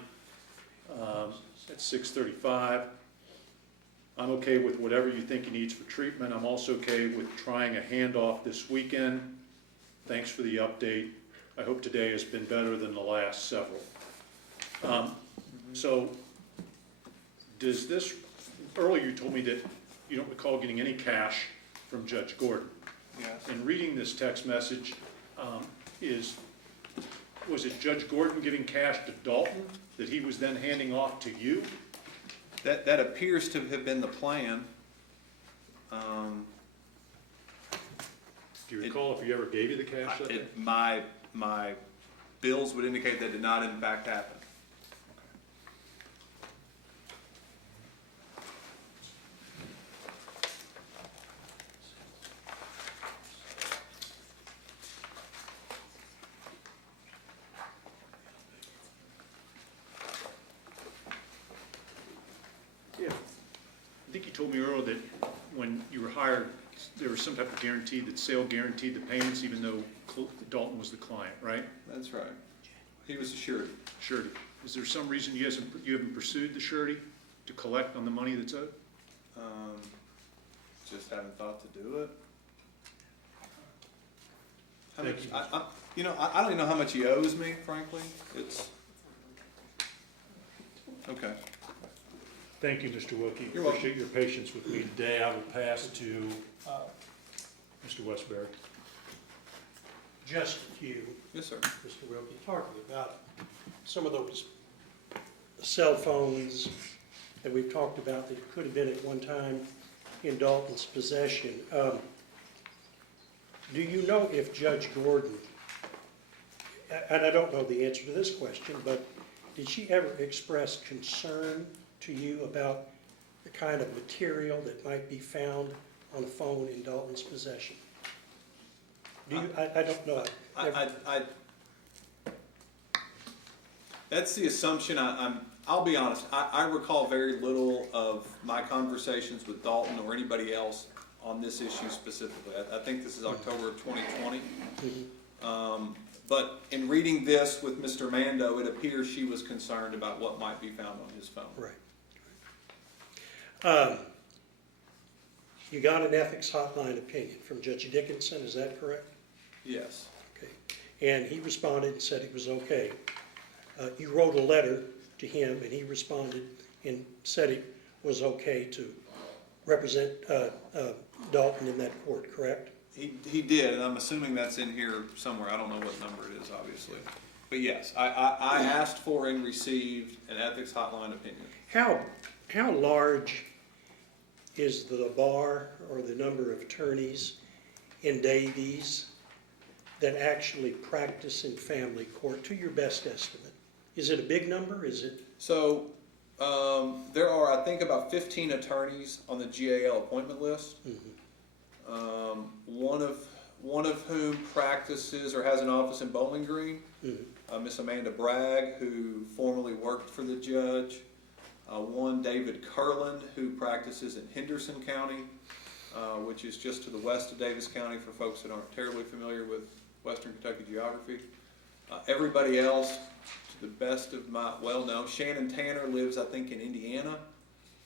at 6:35. I'm okay with whatever you think he needs for treatment. I'm also okay with trying a handoff this weekend. Thanks for the update. I hope today has been better than the last several. So does this, earlier you told me that you don't recall getting any cash from Judge Gordon. Yes. In reading this text message, was it Judge Gordon giving cash to Dalton that he was then handing off to you? That appears to have been the plan. Do you recall if he ever gave you the cash that day? My bills would indicate that did not in fact happen. Yeah. I think you told me earlier that when you were hired, there was some type of guarantee, that Sale guaranteed the payments even though Dalton was the client, right? That's right. He was a surety. Surety. Is there some reason you haven't pursued the surety to collect on the money that's owed? Just haven't thought to do it. How Thank much, you. I don't even know how much he owes me, frankly. It's, okay. Thank you, Mr. Wilkie. You're welcome. Appreciate your patience with me today. I will pass to Mr. Westbury. Just a few, Yes, sir. Mr. Wilkie, talking about some of those cell phones that we've talked about that could have been at one time in Dalton's possession. Do you know if Judge Gordon, and I don't know the answer to this question, but did she ever express concern to you about the kind of material that might be found on a phone in Dalton's possession? Do you, I don't know. That's the assumption. I'll be honest, I recall very little of my conversations with Dalton or anybody else on this issue specifically. I think this is October of 2020. But in reading this with Mr. Mando, it appears she was concerned about what might be found on his phone. Right. You got an ethics hotline opinion from Judge Dickinson, is that correct? Yes. Okay. And he responded and said it was okay. You wrote a letter to him and he responded and said it was okay to represent Dalton in that court, correct? He did, and I'm assuming that's in here somewhere. I don't know what number it is, obviously. But yes, I asked for and received an ethics hotline opinion. How large is the bar or the number of attorneys in Davies that actually practice in family court, to your best estimate? Is it a big number? Is it? So there are, I think, about 15 attorneys on the GAL appointment list. One of whom practices or has an office in Bowling Green. Miss Amanda Bragg, who formerly worked for the judge. One, David Curland, who practices in Henderson County, which is just to the west of Davis County for folks that aren't terribly familiar with Western Kentucky geography. Everybody else, to the best of my, well, no, Shannon Tanner lives, I think, in Indiana,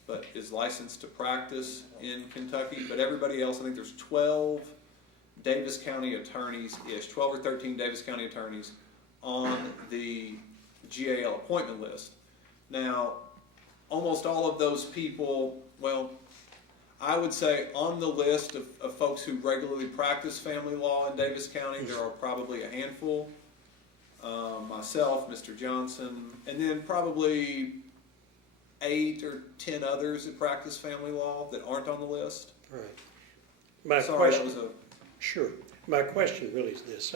but is licensed to practice in Kentucky. But everybody else, I think there's 12 Davis County attorneys-ish, 12 or 13 Davis County attorneys on the GAL appointment list. Now, almost all of those people, well, I would say on the list of folks who regularly practice family law in Davis County, there are probably a handful. Myself, Mr. Johnson, and then probably 8 or 10 others that practice family law that aren't on the list. Right. My Sorry, question, that was sure. My question really is this.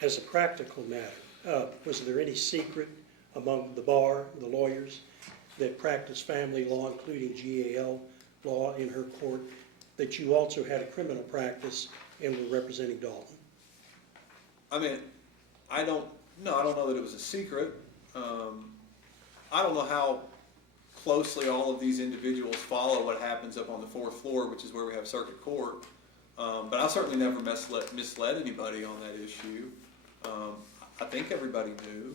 As a practical matter, was there any secret among the bar, the lawyers, that practice family law, including GAL law in her court, that you also had a criminal practice and were representing Dalton? I mean, I don't know that it was a secret. I don't know how closely all of these individuals follow what happens up on the 4th floor, which is where we have circuit court. But I certainly never misled anybody on that issue. I think everybody knew.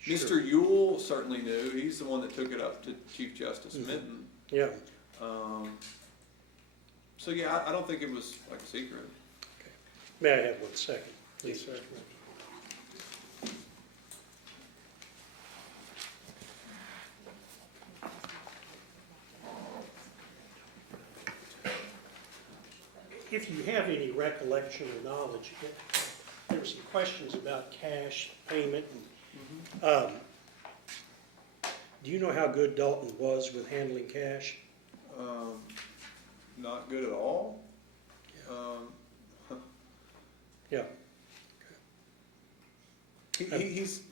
Sure. Mr. Ewell certainly knew. He's the one that took it up to Chief Justice Minton. Yeah. So yeah, I don't think it was like a secret. Okay. May I have 1 second, please? Yes, sir. If you have any recollection or knowledge, there were some questions about cash payment. And, do you know how good Dalton was with handling cash? Not good at all. Yeah. He's.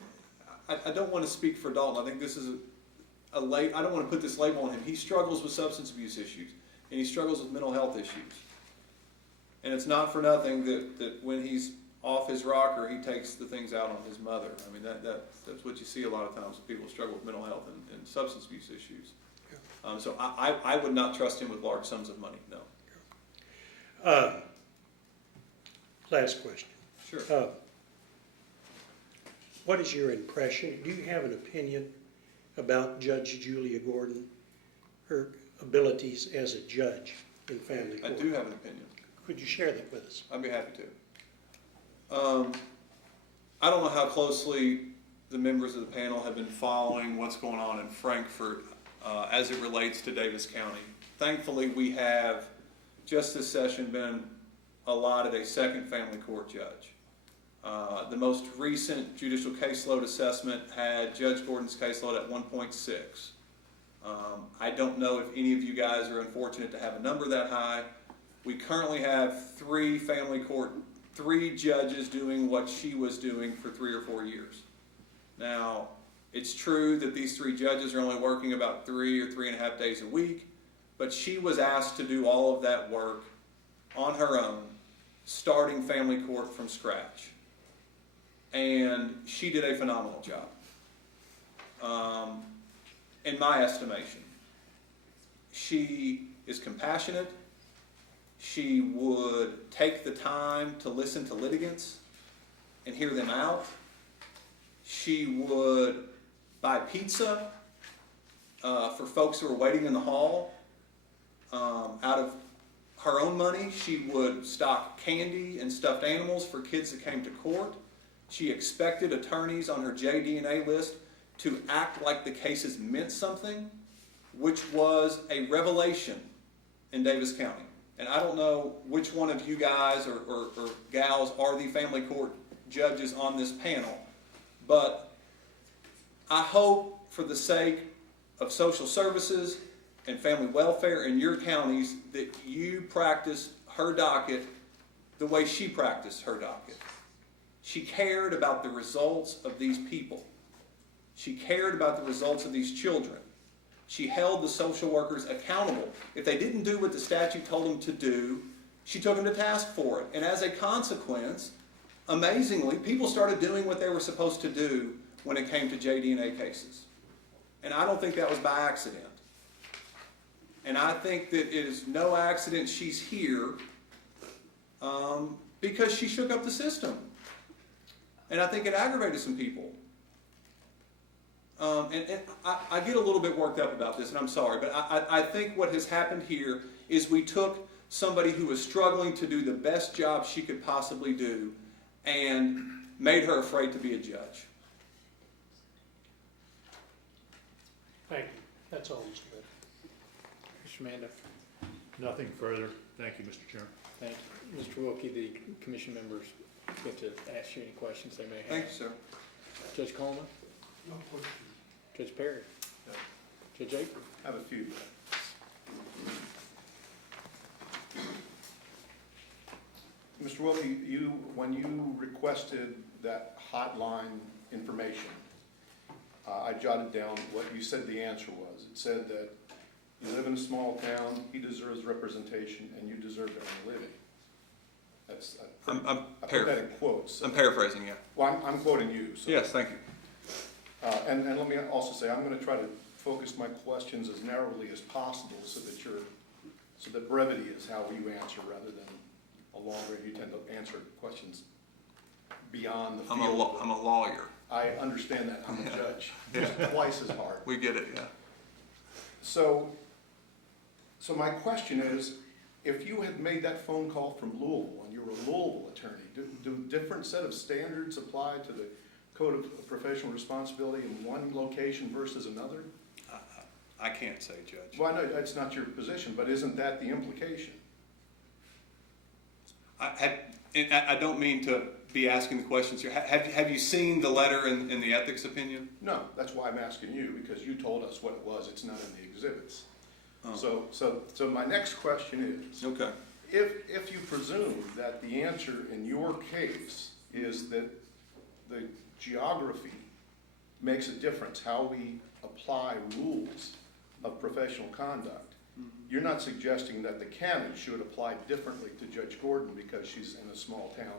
I don't want to speak for Dalton. I think this is I don't want to put this label on him. He struggles with substance abuse issues, and he struggles with mental health issues. And it's not for nothing that when he's off his rocker, he takes the things out on his mother. I mean, that's what you see a lot of times with people who struggle with mental health and substance abuse issues. Yeah. So I would not trust him with large sums of money, no. Last question. Sure. What is your impression? Do you have an opinion about Judge Julia Gordon, her abilities as a judge in family court? I do have an opinion. Could you share that with us? I'd be happy to. I don't know how closely the members of the panel have been following what's going on in Frankfort as it relates to Davis County. Thankfully, we have just this session been allotted a second family court judge. The most recent judicial caseload assessment had Judge Gordon's caseload at 1.6. I don't know if any of you guys are unfortunate to have a number that high. We currently have 3 judges doing what she was doing for 3 or 4 years. Now, It's true that these 3 judges are only working about 3 or 3.5 days a week, but she was asked to do all of that work on her own, starting family court from scratch. And she did a phenomenal job, in my estimation. She is compassionate. She would take the time to listen to litigants and hear them out. She would buy pizza for folks who were waiting in the hall. Out of her own money, she would stock candy and stuffed animals for kids that came to court. She expected attorneys on her JD&A list to act like the cases meant something, which was a revelation in Davis County. And I don't know which one of you guys or gals are the family court judges on this panel, but I hope for the sake of social services and family welfare in your counties that you practice her docket the way she practiced her docket. She cared about the results of these people. She cared about the results of these children. She held the social workers accountable. If they didn't do what the statute told them to do, she took them to task for it. And as a consequence, amazingly, people started doing what they were supposed to do when it came to JD&A cases. And I don't think that was by accident. And I think that it is no accident she's here because she shook up the system. And I think it aggravated some people. And I get a little bit worked up about this, and I'm sorry, but I think what has happened here is we took somebody who was struggling to do the best job she could possibly do and made her afraid to be a judge. Thank you. That's all, Mr. Mayor. Mr. Manda, Nothing further. Thank you, Mr. Chairman. thank you. Mr. Wilkey, the commission members get to ask you any questions they may have. Thank you, sir. Judge Coleman, No question. Judge Perry, No. Judge April. I have a few. Mr. Wilkie, when you requested that hotline information, I jotted down what you said the answer was. It said that you live in a small town, he deserves representation, and you deserve to earn a living. That's, I put that in quotes. I'm paraphrasing, yeah. Well, I'm quoting you. So. Yes, thank you. And let me also say, I'm going to try to focus my questions as narrowly as possible so that brevity is how you answer rather than a longer, you tend to answer questions beyond the field. I'm a lawyer. I understand that, I'm a judge. It's twice as hard. We get it, yeah. So my question is, if you had made that phone call from Louisville and you were a Louisville attorney, do different set of standards apply to the Code of Professional Responsibility in one location versus another? I can't say, Judge. Well, I know that's not your position, but isn't that the implication? I don't mean to be asking the questions here. Have you seen the letter in the ethics opinion? No, that's why I'm asking you, because you told us what it was. It's not in the exhibits. Oh. So my next question is, Okay. if you presume that the answer in your case is that the geography makes a difference, how we apply rules of professional conduct, you're not suggesting that the canon should apply differently to Judge Gordon because she's in a small town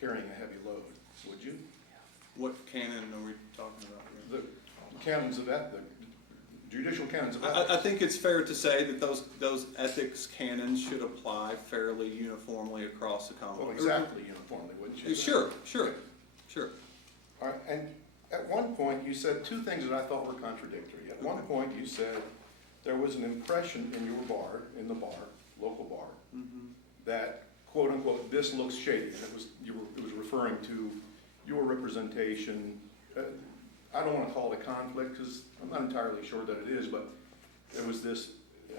carrying a heavy load, would you? What canon are we talking about here? The canons of ethics, the judicial canons of ethics. I think it's fair to say that those ethics canons should apply fairly uniformly across the Well, Commonwealth. exactly uniformly, wouldn't you? Sure. All right, and at one point you said two things that I thought were contradictory. At one point you said there was an impression in your bar, local bar, that quote unquote this looks shady, and it was referring to your representation. I don't want to call it a conflict because I'm not entirely sure that it is, but there was this,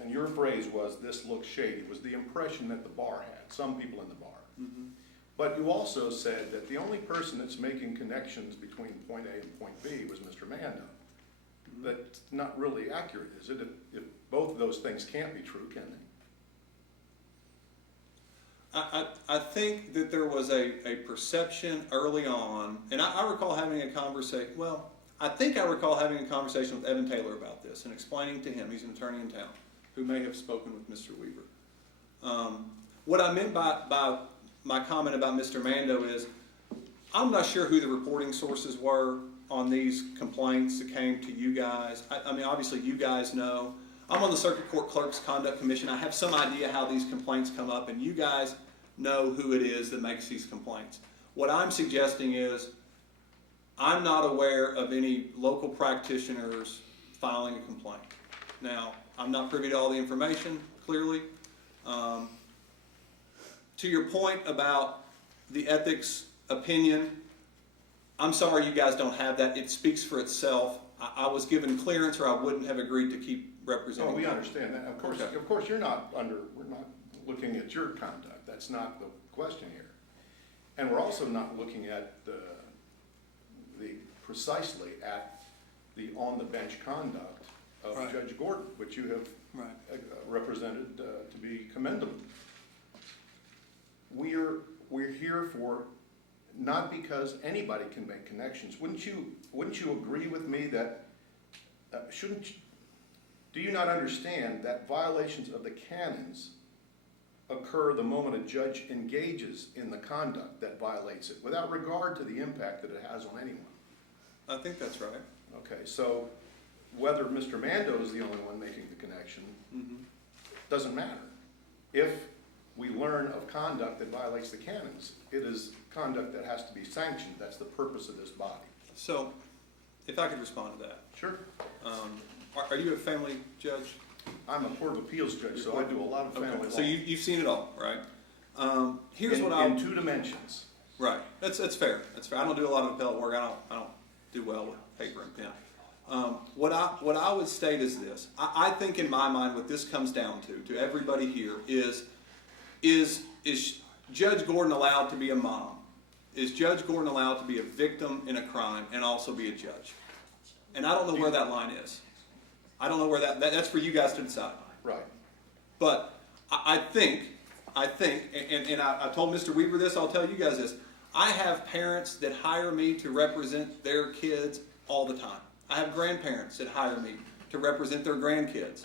and your phrase was this looks shady. It was the impression that the bar had, some people in the bar. But you also said that the only person that's making connections between point A and point B was Mr. Mando. That's not really accurate, is it? If both of those things can't be true, can they? I think that there was a perception early on, and I recall having a conversation, well, I think I recall having a conversation with Evan Taylor about this and explaining to him, he's an attorney in town, who may have spoken with Mr. Weaver. What I meant by my comment about Mr. Mando is, I'm not sure who the reporting sources were on these complaints that came to you guys. I mean, obviously you guys know. I'm on the Circuit Court Clerks Conduct Commission. I have some idea how these complaints come up, and you guys know who it is that makes these complaints. What I'm suggesting is, I'm not aware of any local practitioners filing a complaint. Now, I'm not privy to all the information, clearly. To your point about the ethics opinion, I'm sorry you guys don't have that. It speaks for itself. I was given clearance, or I wouldn't have agreed to keep representing. Oh, we you. understand that. Okay. Of course, we're not looking at your conduct. That's not the question here. And we're also not looking at precisely at the on-the-bench conduct of Right. Judge Gordon, which you have Right. represented to be commendable. We're here for, not because anybody can make connections. Wouldn't you agree with me that do you not understand that violations of the canons occur the moment a judge engages in the conduct that violates it, without regard to the impact that it has on anyone? I think that's right. Okay, so whether Mr. Mando is the only one making the connection doesn't matter. If we learn of conduct that violates the canons, it is conduct that has to be sanctioned. That's the purpose of this body. So, if I could respond to that. Sure. Are you a family judge? I'm a Court of Appeals judge, so I do a lot of family law. So you've seen it all, right? Here's in, what I'm... in two dimensions. Right. That's fair. That's fair. I don't do a lot of appellate work. I don't do well with paper and pen. What I would state is this. I think in my mind what this comes down to everybody here is Judge Gordon allowed to be a mom? Is Judge Gordon allowed to be a victim in a crime and also be a judge? And I don't know where that line is. I don't know where that's for you guys to decide. Right. But I think, and I told Mr. Weaver this, I'll tell you guys this. I have parents that hire me to represent their kids all the time. I have grandparents that hire me to represent their grandkids.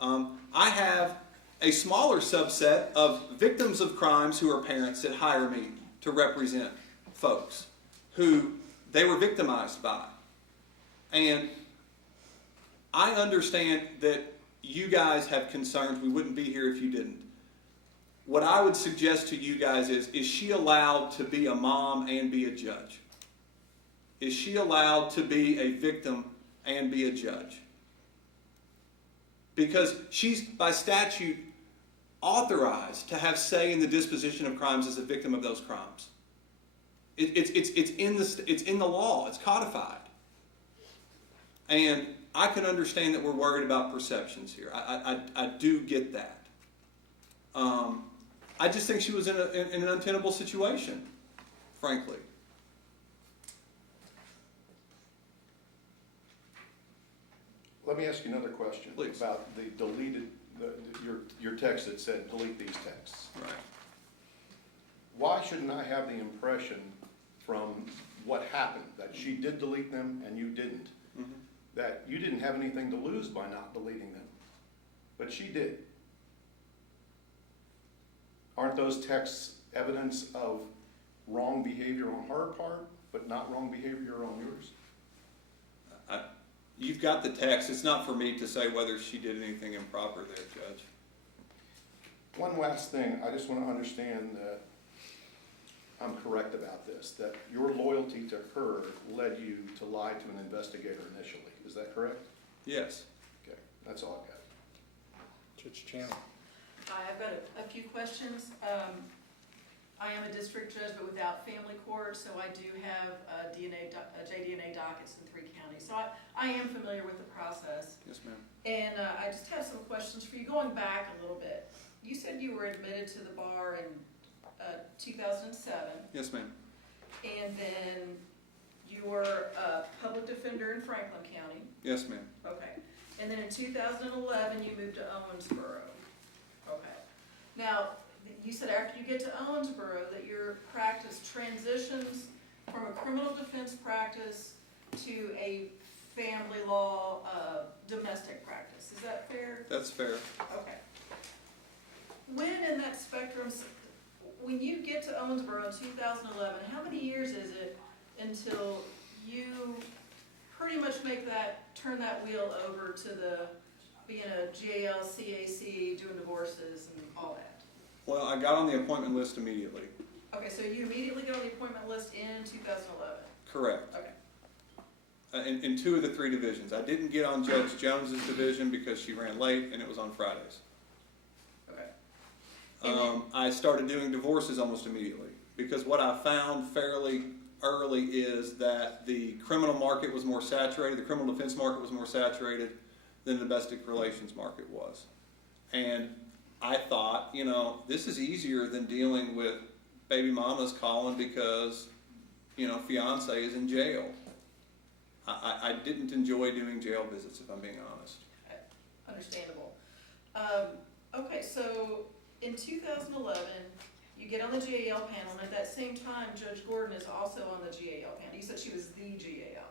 I have a smaller subset of victims of crimes who are parents that hire me to represent folks who they were victimized by. And I understand that you guys have concerns. We wouldn't be here if you didn't. What I would suggest to you guys is she allowed to be a mom and be a judge? Is she allowed to be a victim and be a judge? Because she's, by statute, authorized to have say in the disposition of crimes as a victim of those crimes. It's in the law. It's codified. And I can understand that we're worried about perceptions here. I do get that. I just think she was in an untenable situation, frankly. Let me ask you another question. Please. About the deleted, your text that said delete these texts. Right. Why shouldn't I have the impression from what happened, that she did delete them and you didn't, that you didn't have anything to lose by not deleting them, but she did? Aren't those texts evidence of wrong behavior on her part, but not wrong behavior on yours? You've got the text. It's not for me to say whether she did anything improper there, Judge. One last thing, I just want to understand that I'm correct about this, that your loyalty to her led you to lie to an investigator initially. Is that correct? Yes. Okay, that's all I've got. Judge Chandler. Hi, I've got a few questions. I am a district judge, but without family court, so I do have JDNA dockets in 3 counties. So I am familiar with the process. Yes, ma'am. And I just have some questions for you. Going back a little bit, you said you were admitted to the bar in 2007, Yes, ma'am. and then you were a public defender in Franklin County. Yes, ma'am. Okay. And then in 2011, you moved to Owensboro. Okay. Now, you said after you get to Owensboro that your practice transitions from a criminal defense practice to a family law, domestic practice. Is that fair? That's fair. Okay. When in that spectrum, when you get to Owensboro in 2011, how many years is it until you pretty much turn that wheel over to being a GAL, CAC, doing divorces and all that? Well, I got on the appointment list immediately. Okay, so you immediately got on the appointment list in 2011? Correct. Okay. In 2 of the 3 divisions. I didn't get on Judge Jones's division because she ran late and it was on Fridays. Okay. And then- I started doing divorces almost immediately because what I found fairly early is that the criminal market was more saturated, the criminal defense market was more saturated than the domestic relations market was. And I thought, this is easier than dealing with baby mamas calling because, fiance is in jail. I didn't enjoy doing jail visits, if I'm being honest. Understandable. Okay, so in 2011, you get on the GAL panel, and at that same time, Judge Gordon is also on the GAL panel. You said she was the GAL.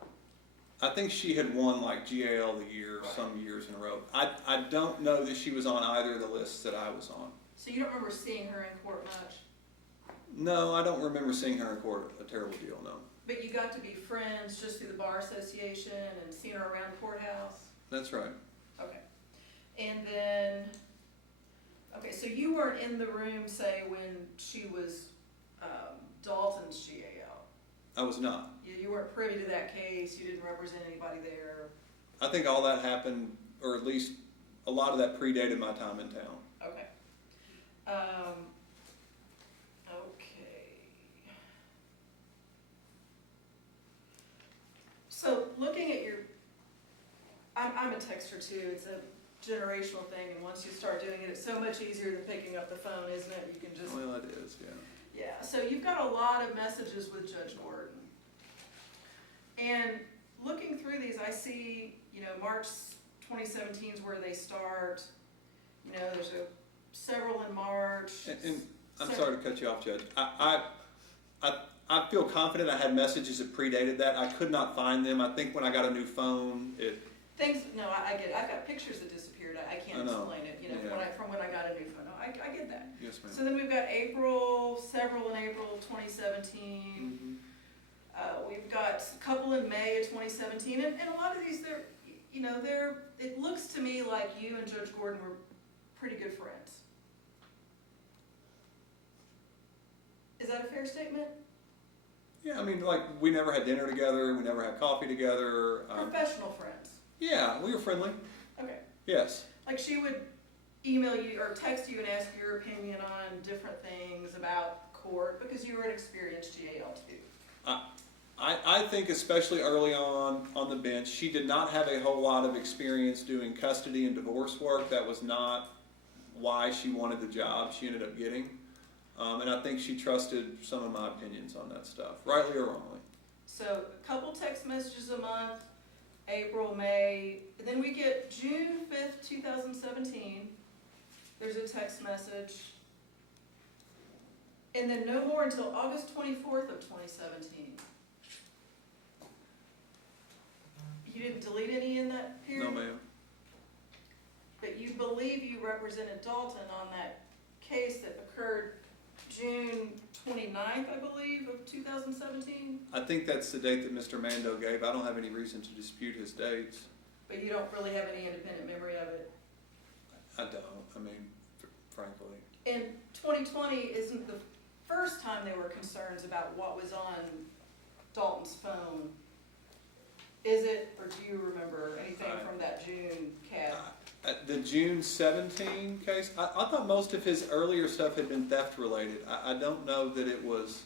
I think she had won like GAL the year, some years in a row. I don't know that she was on either of the lists that I was on. So you don't remember seeing her in court much? No, I don't remember seeing her in court a terrible deal, no. But you got to be friends just through the bar association and seeing her around the courthouse? That's right. Okay. And then, okay, so you weren't in the room, say, when she was Dalton's GAL? I was not. You weren't privy to that case, you didn't represent anybody there? I think all that happened, or at least a lot of that predated my time in town. Okay. Okay. So looking at I'm a texter too, it's a generational thing, and once you start doing it, it's so much easier than picking up the phone, isn't it? You can just, Well, it is, yeah. yeah, so you've got a lot of messages with Judge Gordon. And looking through these, I see, March 2017 is where they start. There's several in March. And I'm sorry to cut you off, Judge. I feel confident I had messages that predated that. I could not find them. I think when I got a new phone, I get it. I've got pictures that disappeared. I can't explain it, Yeah. from when I got a new phone. No, I get that. Yes, ma'am. So then we've got several in April 2017. We've got a couple in May of 2017, and a lot of these, it looks to me like you and Judge Gordon were pretty good friends. Is that a fair statement? Yeah, I mean, like, we never had dinner together, we never had coffee together. Professional friends. Yeah, we were friendly. Okay. Yes. Like she would email you or text you and ask your opinion on different things about court because you were an experienced GAL too. I think especially early on the bench, she did not have a whole lot of experience doing custody and divorce work. That was not why she wanted the job she ended up getting. And I think she trusted some of my opinions on that stuff, rightly or wrongly. So a couple text messages a month, April, May, and then we get June 5th, 2017. There's a text message. And then no more until August 24th of 2017. You didn't delete any in that period? No, ma'am. But you believe you represented Dalton on that case that occurred June 29th, I believe, of 2017? I think that's the date that Mr. Mando gave. I don't have any reason to dispute his dates. But you don't really have any independent memory of it? I don't. I mean, frankly. And 2020 isn't the first time there were concerns about what was on Dalton's phone. Is it, or do you remember anything from that June cat? The June 17 case, I thought most of his earlier stuff had been theft related. I don't know that it was.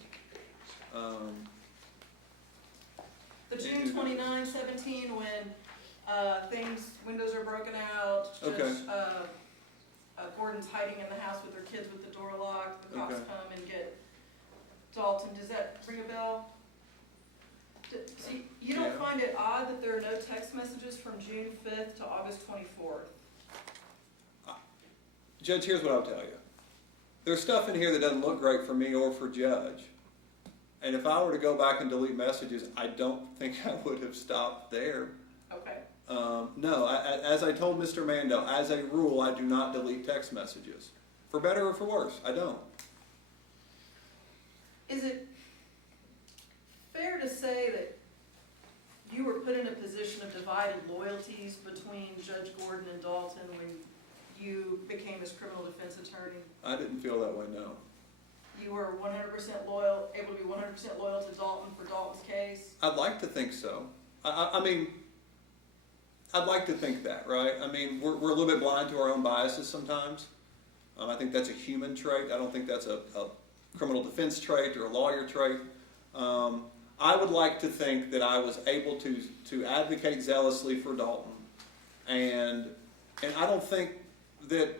The June 29, 17, when windows are broken out, Okay. Judge Gordon's hiding in the house with her kids with the door locked, the cops Okay. come and get Dalton. Does that ring a bell? So you don't Yeah. find it odd that there are no text messages from June 5th to August 24th? Judge, here's what I'll tell you. There's stuff in here that doesn't look great for me or for Judge. And if I were to go back and delete messages, I don't think I would have stopped there. Okay. No, as I told Mr. Mando, as a rule, I do not delete text messages. For better or for worse, I don't. Is it fair to say that you were put in a position of divided loyalties between Judge Gordon and Dalton when you became his criminal defense attorney? I didn't feel that way, no. You were 100% loyal, able to be 100% loyal to Dalton for Dalton's case? I'd like to think so. I mean, I'd like to think that, right? I mean, we're a little bit blind to our own biases sometimes. I think that's a human trait. I don't think that's a criminal defense trait or a lawyer trait. I would like to think that I was able to advocate zealously for Dalton, and I don't think that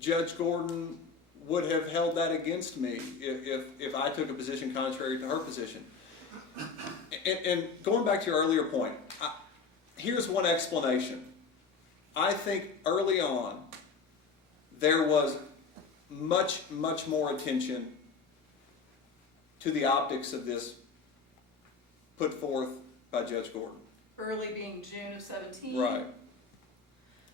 Judge Gordon would have held that against me if I took a position contrary to her position. And going back to your earlier point, here's one explanation. I think early on there was much more attention to the optics of this put forth by Judge Gordon. Early being June of 17? Right.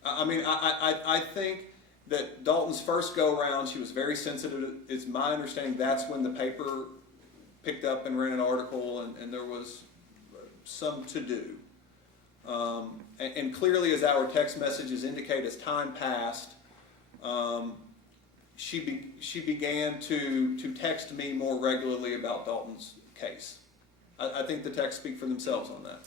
I mean, I think that Dalton's first go-around, she was very sensitive. It's my understanding that's when the paper picked up and ran an article, and there was some to-do. And clearly, as our text messages indicate, as time passed, she began to text me more regularly about Dalton's case. I think the texts speak for themselves on that.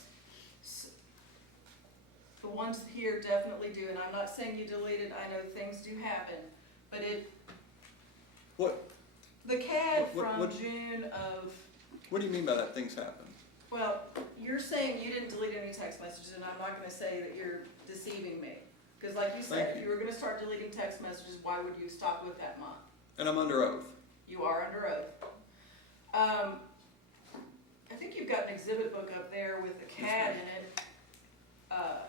The ones here definitely do, and I'm not saying you deleted, I know things do happen, but What? the CAD What- from June of, What do you mean by that? Things happen. well, you're saying you didn't delete any text messages, and I'm not gonna say that you're deceiving me. Because like you said, Thank if you. you were gonna start deleting text messages, why would you stop with that month? And I'm under oath. You are under oath. I think you've got an exhibit book up there with the CAD in it.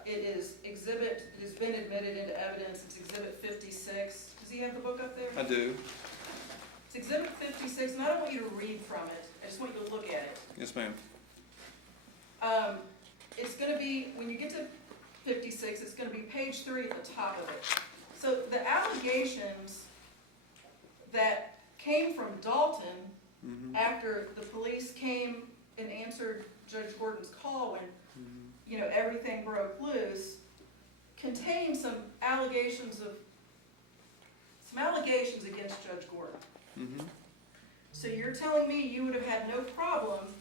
It is exhibit, it has been admitted into evidence, it's exhibit 56. Does he have the book up there? I do. It's exhibit 56, and I don't want you to read from it, I just want you to look at it. Yes, ma'am. It's gonna be, when you get to 56, it's gonna be page 3 at the top of it. So the allegations that came from Dalton after the police came and answered Judge Gordon's call when, you know, everything broke loose, contained some allegations against Judge Gordon. So you're telling me you would have had no problem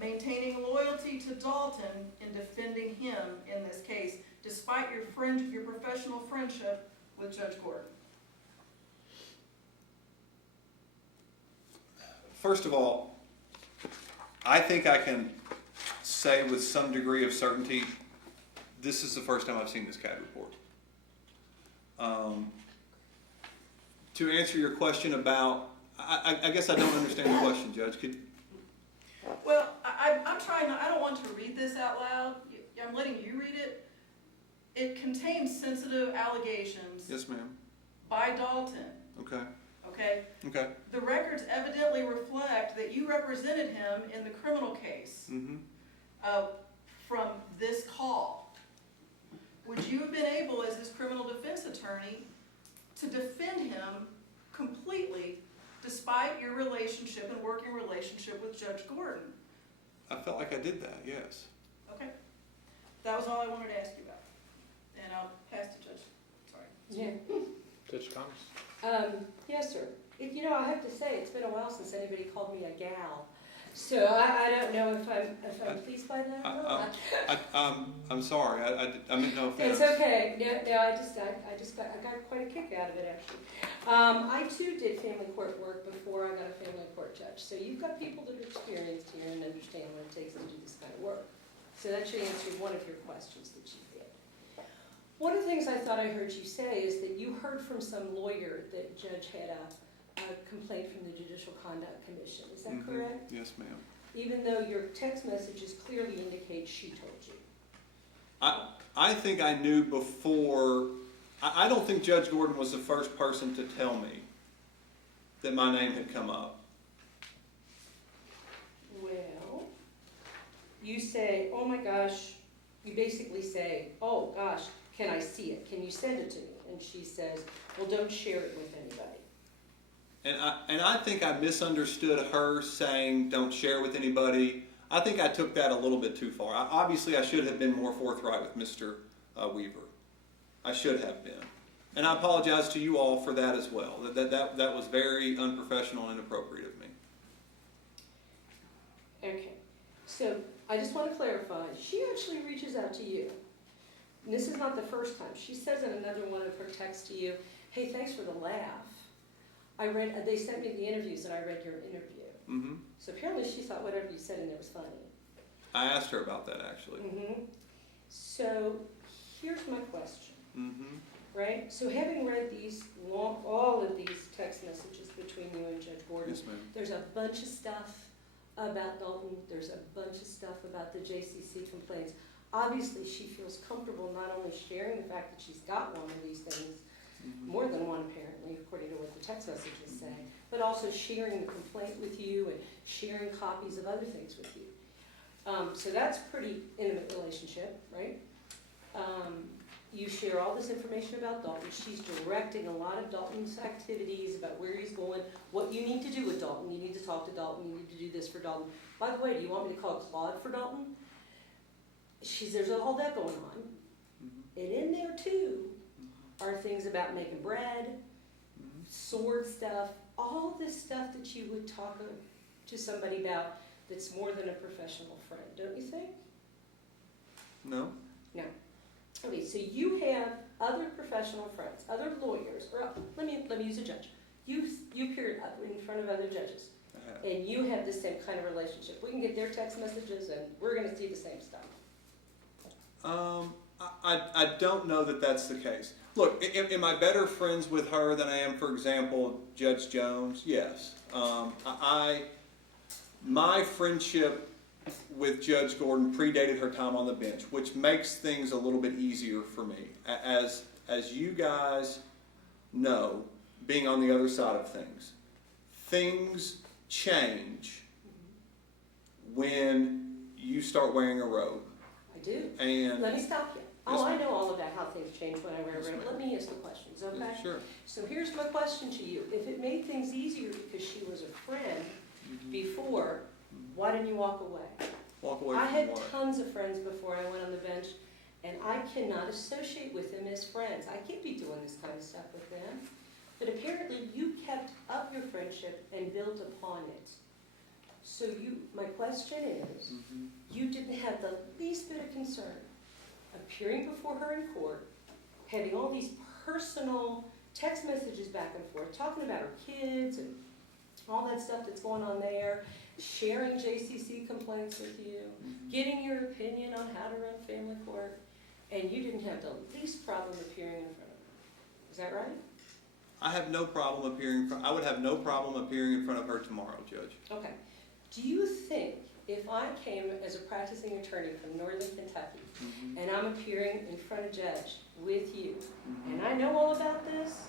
maintaining loyalty to Dalton and defending him in this case, despite your professional friendship with Judge Gordon? First of all, I think I can say with some degree of certainty, this is the first time I've seen this CAD report. To answer your question about, I guess I don't understand the question, Judge. Well, I'm trying, I don't want to read this out loud. I'm letting you read it. It contains sensitive allegations Yes, ma'am. by Dalton, Okay. okay? Okay. The records evidently reflect that you represented him in the criminal case from this call. Would you have been able, as his criminal defense attorney, to defend him completely despite your relationship and working relationship with Judge Gordon? I felt like I did that, yes. Okay. That was all I wanted to ask you about. And I'll pass to Judge. Sorry. Yeah. Judge Thomas? Yes, sir. You know, I have to say, it's been a while since anybody called me a gal. So I don't know if I'm pleased by that or not. I'm sorry. I meant no offense. It's okay. No, I got quite a kick out of it, actually. I too did family court work before I got a family court judge. So you've got people that are experienced here and understand what it takes to do this kind of work. So that should answer one of your questions that you did. One of the things I thought I heard you say is that you heard from some lawyer that Judge had a complaint from the Judicial Conduct Commission. Is that correct? Yes, ma'am. Even though your text messages clearly indicate she told you. I think I knew before. I don't think Judge Gordon was the first person to tell me that my name had come up. you say, oh my gosh, you basically say, oh gosh, can I see it? Can you send it to me? And she says, well, don't share it with anybody. And I think I misunderstood her saying don't share with anybody. I think I took that a little bit too far. Obviously, I should have been more forthright with Mr. Weaver. I should have been. And I apologize to you all for that as well. That was very unprofessional and inappropriate of me. Okay, so I just want to clarify, she actually reaches out to you. And this is not the first time. She says in another one of her texts to you, hey, thanks for the laugh. They sent me the interviews and I read your interview. Mm-hmm. So apparently she thought whatever you said in there was funny. I asked her about that, actually. Mm-hmm. So here's my question, Mm-hmm. right? So having read all of these text messages between you and Judge Gordon, Yes, ma'am. there's a bunch of stuff about Dalton, there's a bunch of stuff about the JCC complaints. Obviously, she feels comfortable not only sharing the fact that she's got one of these things, Mm-hmm. more than one apparently, according to what the text messages say, but also sharing the complaint with you and sharing copies of other things with you. So that's pretty intimate relationship, right? You share all this information about Dalton. She's directing a lot of Dalton's activities about where he's going, what you need to do with Dalton. You need to talk to Dalton. You need to do this for Dalton. By the way, do you want me to call Claude for Dalton? There's all that going on. Mm-hmm. And in there too are things about making bread, sword stuff, all this stuff that you would talk to somebody about that's more than a professional friend, don't you think? No? No. Okay, so you have other professional friends, other lawyers, or let me use a judge. You appeared up in front of other judges, and you have the same kind of relationship. We can get their text messages, and we're going to see the same stuff. I don't know that that's the case. Look, am I better friends with her than I am, for example, Judge Jones? Yes. My friendship with Judge Gordon predated her time on the bench, which makes things a little bit easier for me. As you guys know, being on the other side of things change when you start wearing a robe. I do. And Let me stop you. Yes, I ma'am. know all about how things change when I wear a Yes, robe. ma'am. Let me ask the questions, okay? Sure. So here's my question to you. If it made things easier because she was a friend before, why didn't you walk away? Walk away I from had what? tons of friends before I went on the bench, and I cannot associate with them as friends. I can't be doing this kind of stuff with them. But apparently you kept up your friendship and built upon it. So my question is, Mhm. you didn't have the least bit of concern appearing before her in court, having all these personal text messages back and forth, talking about her kids and all that stuff that's going on there, sharing JCC complaints with you, getting your opinion on how to run family court, and you didn't have the least problem appearing in front of her. Is that right? I have no problem appearing. I would have no problem appearing in front of her tomorrow, Judge. Okay. Do you think if I came as a practicing attorney from Northern Kentucky Mm-hmm. and I'm appearing in front of a judge with you, and I know all about this,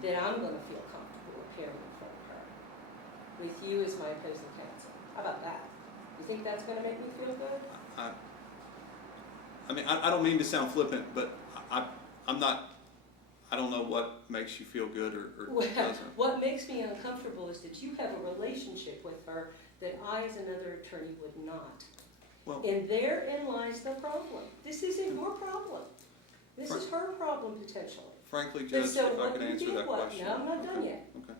then I'm going to feel comfortable appearing in front of her with you as my opposing counsel? How about that? You think that's going to make me feel good? I mean, I don't mean to sound flippant, but I'm not. I don't know what makes you feel good or Well, doesn't. what makes me uncomfortable is that you have a relationship with her that I as another attorney would not. Well, And therein lies the problem. This isn't your problem. This is her problem potentially. frankly, But Judge, so if I what could you answer did that was, question. no, I'm not done Okay. yet. Okay.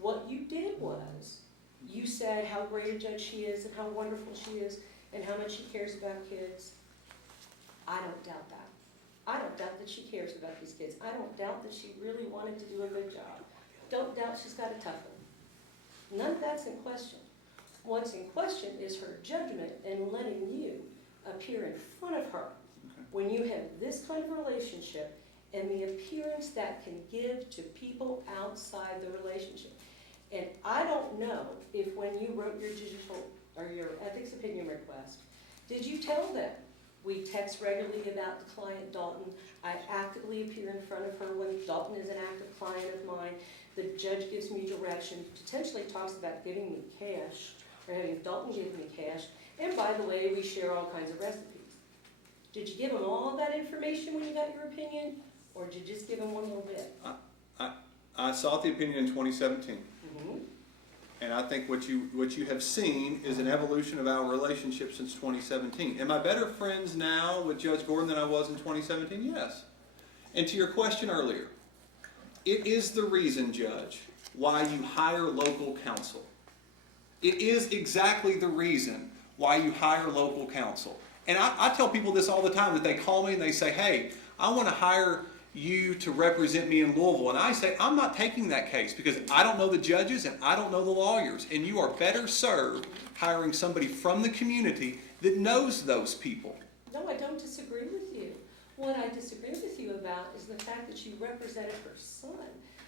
What you did was, you said how great a judge she is and how wonderful she is and how much she cares about kids. I don't doubt that. I don't doubt that she cares about these kids. I don't doubt that she really wanted to do a good job. Don't doubt she's got a tough one. None of that's in question. What's in question is her judgment in letting you appear in front of her when you have this kind of relationship and the appearance that can give to people outside the relationship. And I don't know if when you wrote your your ethics opinion request, did you tell them, we text regularly about the client Dalton, I actively appear in front of her when Dalton is an active client of mine, the judge gives me direction, potentially talks about giving me cash or having Dalton give me cash, and by the way, we share all kinds of recipes. Did you give him all of that information when you got your opinion, or did you just give him one little bit? I sought the opinion in 2017. Mm-hmm. And I think what you have seen is an evolution of our relationship since 2017. Am I better friends now with Judge Gordon than I was in 2017? Yes. And to your question earlier, it is the reason, Judge, why you hire local counsel. It is exactly the reason why you hire local counsel. And I tell people this all the time, that they call me and they say, hey, I want to hire you to represent me in Louisville. And I say, I'm not taking that case because I don't know the judges and I don't know the lawyers. And you are better served hiring somebody from the community that knows those people. No, I don't disagree with you. What I disagree with you about is the fact that you represented her son.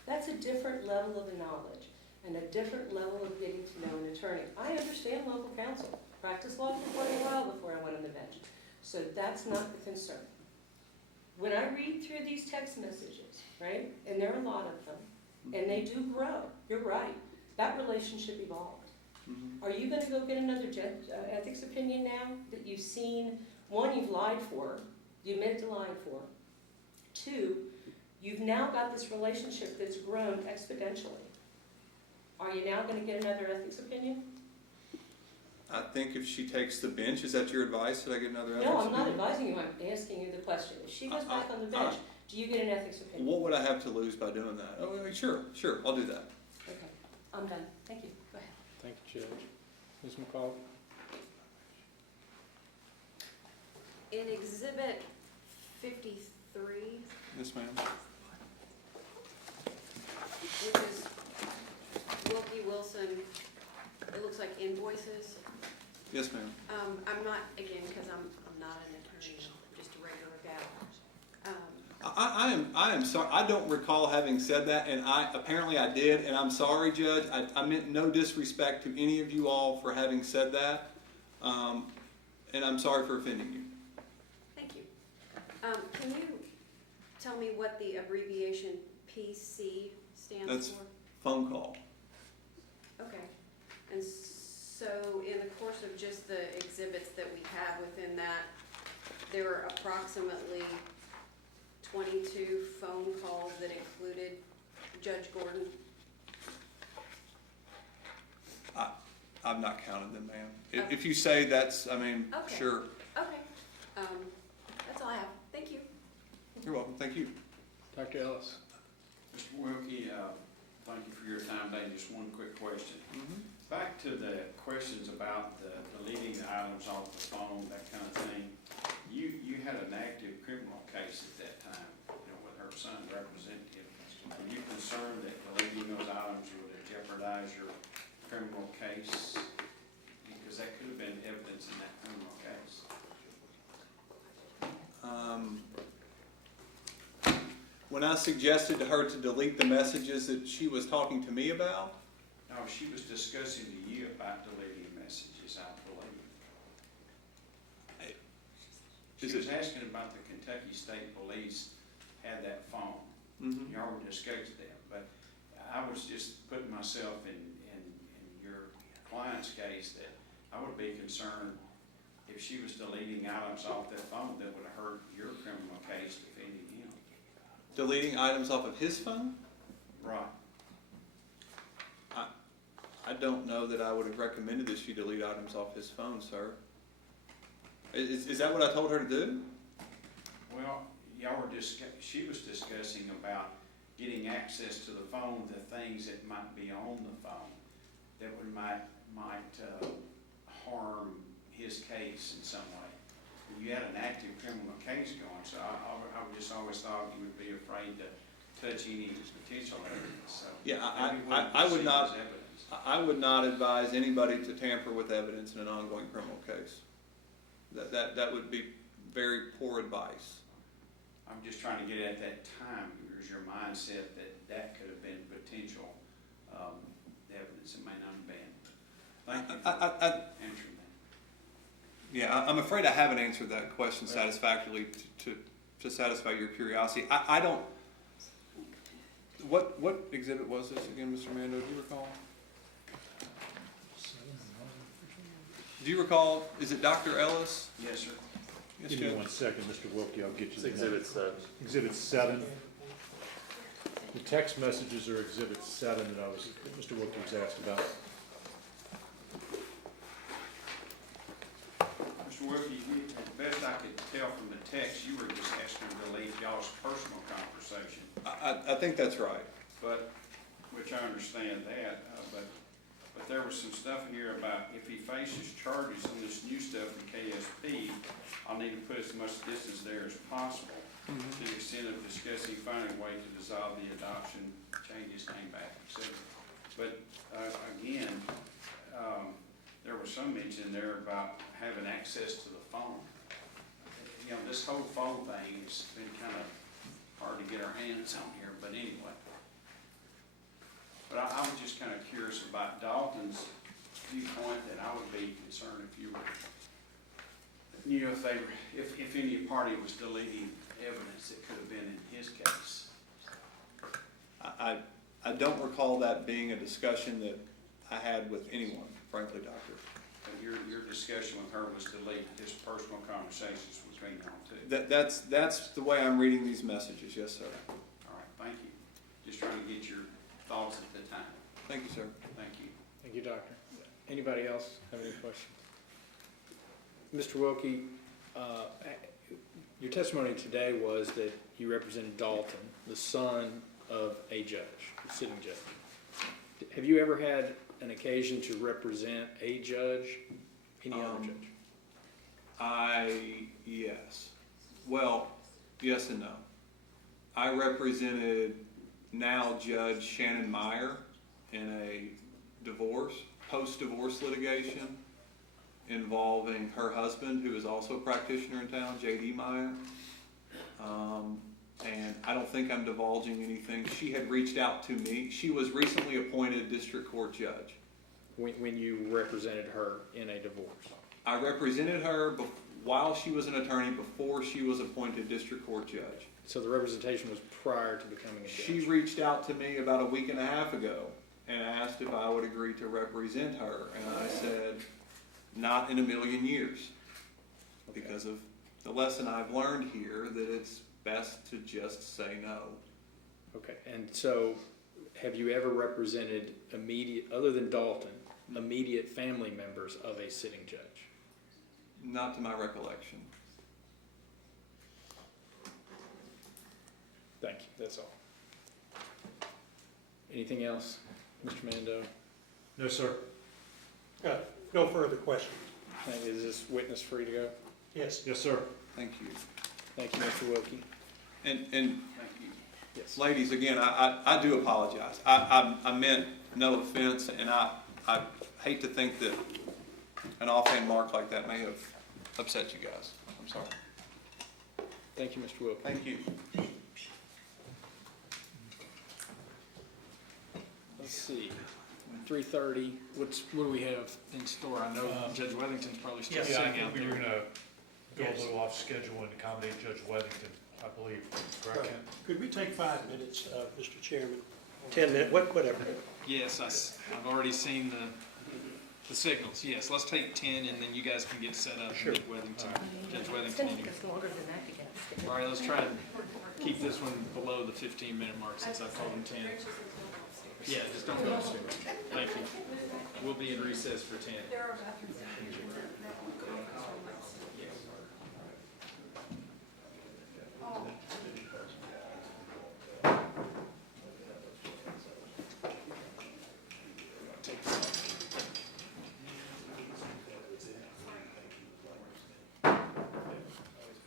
That's a different level of knowledge and a different level of getting to know an attorney. I understand local counsel. Practiced law for quite a while before I went on the bench. So that's not the concern. When I read through these text messages, right, and there are a lot of them, and they do grow, you're right, that relationship evolves. Mm-hmm. Are you going to go get another ethics opinion now that you've seen? One, you've lied for, you admitted to lying for. Two, you've now got this relationship that's grown exponentially. Are you now going to get another ethics opinion? I think if she takes the bench, is that your advice? Did I get another ethics No, I'm not opinion? advising you, I'm asking you the question. If she goes back on the bench, do you get an ethics opinion? What would I have to lose by doing that? Oh, sure, I'll do that. Okay, I'm done. Thank you. Go ahead. Thank you, Judge. Ms. McCall? In Exhibit 53, Yes, ma'am. which is Wilkey Wilson, it looks like invoices. Yes, ma'am. I'm not, again, because I'm not an attorney, I'm just a regular gal. I am sorry. I don't recall having said that, and apparently I did, and I'm sorry, Judge. I meant no disrespect to any of you all for having said that, and I'm sorry for offending you. Thank you. Can you tell me what the abbreviation PC stands That's for? phone call. Okay. And so in the course of just the exhibits that we have within that, there are approximately 22 phone calls that included Judge Gordon. I've not counted them, ma'am. Okay. If you say that's, I mean, Okay. sure. Okay. That's all I have. Thank you. You're welcome. Thank you. Dr. Ellis? Mr. Wilkey, thank you for your time today. Just one quick question. Mm-hmm. Back to the questions about the deleting the items off the phone, that kind of thing. You had an active criminal case at that time, with her son representing. Were you concerned that deleting those items would jeopardize your criminal case? Because that could have been evidence in that criminal case. When I suggested to her to delete the messages that she was talking to me about, No, she was discussing to you about deleting messages, I believe. She was asking about the Kentucky State Police had that phone. mm-hmm. You already discussed that, but I was just putting myself in your client's case that I would be concerned if she was deleting items off that phone that would have hurt your criminal case defending him. deleting items off of his phone, Right. I don't know that I would have recommended that she delete items off his phone, sir. Is that what I told her to do? Well, y'all were she was discussing about getting access to the phone, the things that might be on the phone that might harm his case in some way. You had an active criminal case going, so I just always thought you would be afraid to touch any potential evidence. So Yeah, maybe what I you would see not. is evidence. I would not advise anybody to tamper with evidence in an ongoing criminal case. That would be very poor advice. I'm just trying to get at that time. Here's your mindset that could have been potential evidence. It may not have been. Thank you for answering that. Yeah, I'm afraid I haven't answered that question satisfactorily to satisfy your curiosity. I don't. What exhibit was this again, Mr. Mando? Do you recall? Do you recall, is it Dr. Ellis? Yes, sir. Yes, Give me Judge. 1 second, Mr. Wilkie, I'll get It's you the Exhibit name. 7. Exhibit 7. The text messages are Exhibit 7 that Mr. Wilkie was asked about. Mr. Wilkie, as best I could tell from the text, you were just asking to delete y'all's personal conversation, I think that's right. but, which I understand that, but there was some stuff here about if he faces charges on this new stuff in KSP, I'll need to put as much distance there as possible to the extent of discussing finding a way to dissolve the adoption, changes, came back, etc. But, again, there was some mention there about having access to the phone. You know, this whole phone thing has been kind of hard to get our hands on here, but anyway. But I was just kind of curious about Dalton's viewpoint, that I would be concerned if you were, you know, if any party was deleting evidence that could have been in his case. I don't recall that being a discussion that I had with anyone, frankly, Doctor. But your discussion with her was delete his personal conversations between y'all two. That's the way I'm reading these messages, yes, sir. All right, thank you. Just trying to get your thoughts at the time. Thank you, sir. Thank you. Thank you, Doctor. Anybody else have any questions? Mr. Wilkie, your testimony today was that you represented Dalton, the son of a judge, a sitting judge. Have you ever had an occasion to represent a judge, any other judge? Yes. Well, yes and no. I represented now Judge Shannon Meyer in a post-divorce litigation involving her husband, who is also a practitioner in town, J.D. Meyer. And I don't think I'm divulging anything. She had reached out to me. She was recently appointed district court judge. When you represented her in a divorce? I represented her while she was an attorney, before she was appointed district court judge. So the representation was prior to becoming a judge? She reached out to me about a week and a half ago and asked if I would agree to represent her. And I said, not in a million years. Because of the lesson I've learned here, that it's best to just say no. Okay, and so have you ever represented other than Dalton, immediate family members of a sitting judge? Not to my recollection. Thank you, that's all. Anything else, Mr. Mando? No, sir. No further questions. Is this witness free to go? Yes. Yes, sir. Thank you. Thank you, Mr. Wilkie. And Thank you. Yes. ladies, again, I do apologize. I meant no offense, and I hate to think that an offhand mark like that may have upset you guys. I'm sorry. Thank you, Mr. Wilkie. Thank you. Let's see, 3:30, what do we have in store? I know Judge Wethington's probably still Yeah, I sitting think out we were there. gonna go a Yes. little off schedule and accommodate Judge Wethington, I believe, correct? Ken? Could we take 5 minutes, Mr. Chairman? 10 minutes, whatever. Yes, I've already seen the signals. Yes, let's take 10 and then you guys can get set up Sure. and meet Wethington, Judge It's Wethington. gonna and take us longer than that to get this. All right, let's try and keep this one below the 15-minute mark since I told him 10. Yeah, just don't go upstairs. Thank you. We'll be in recess for 10.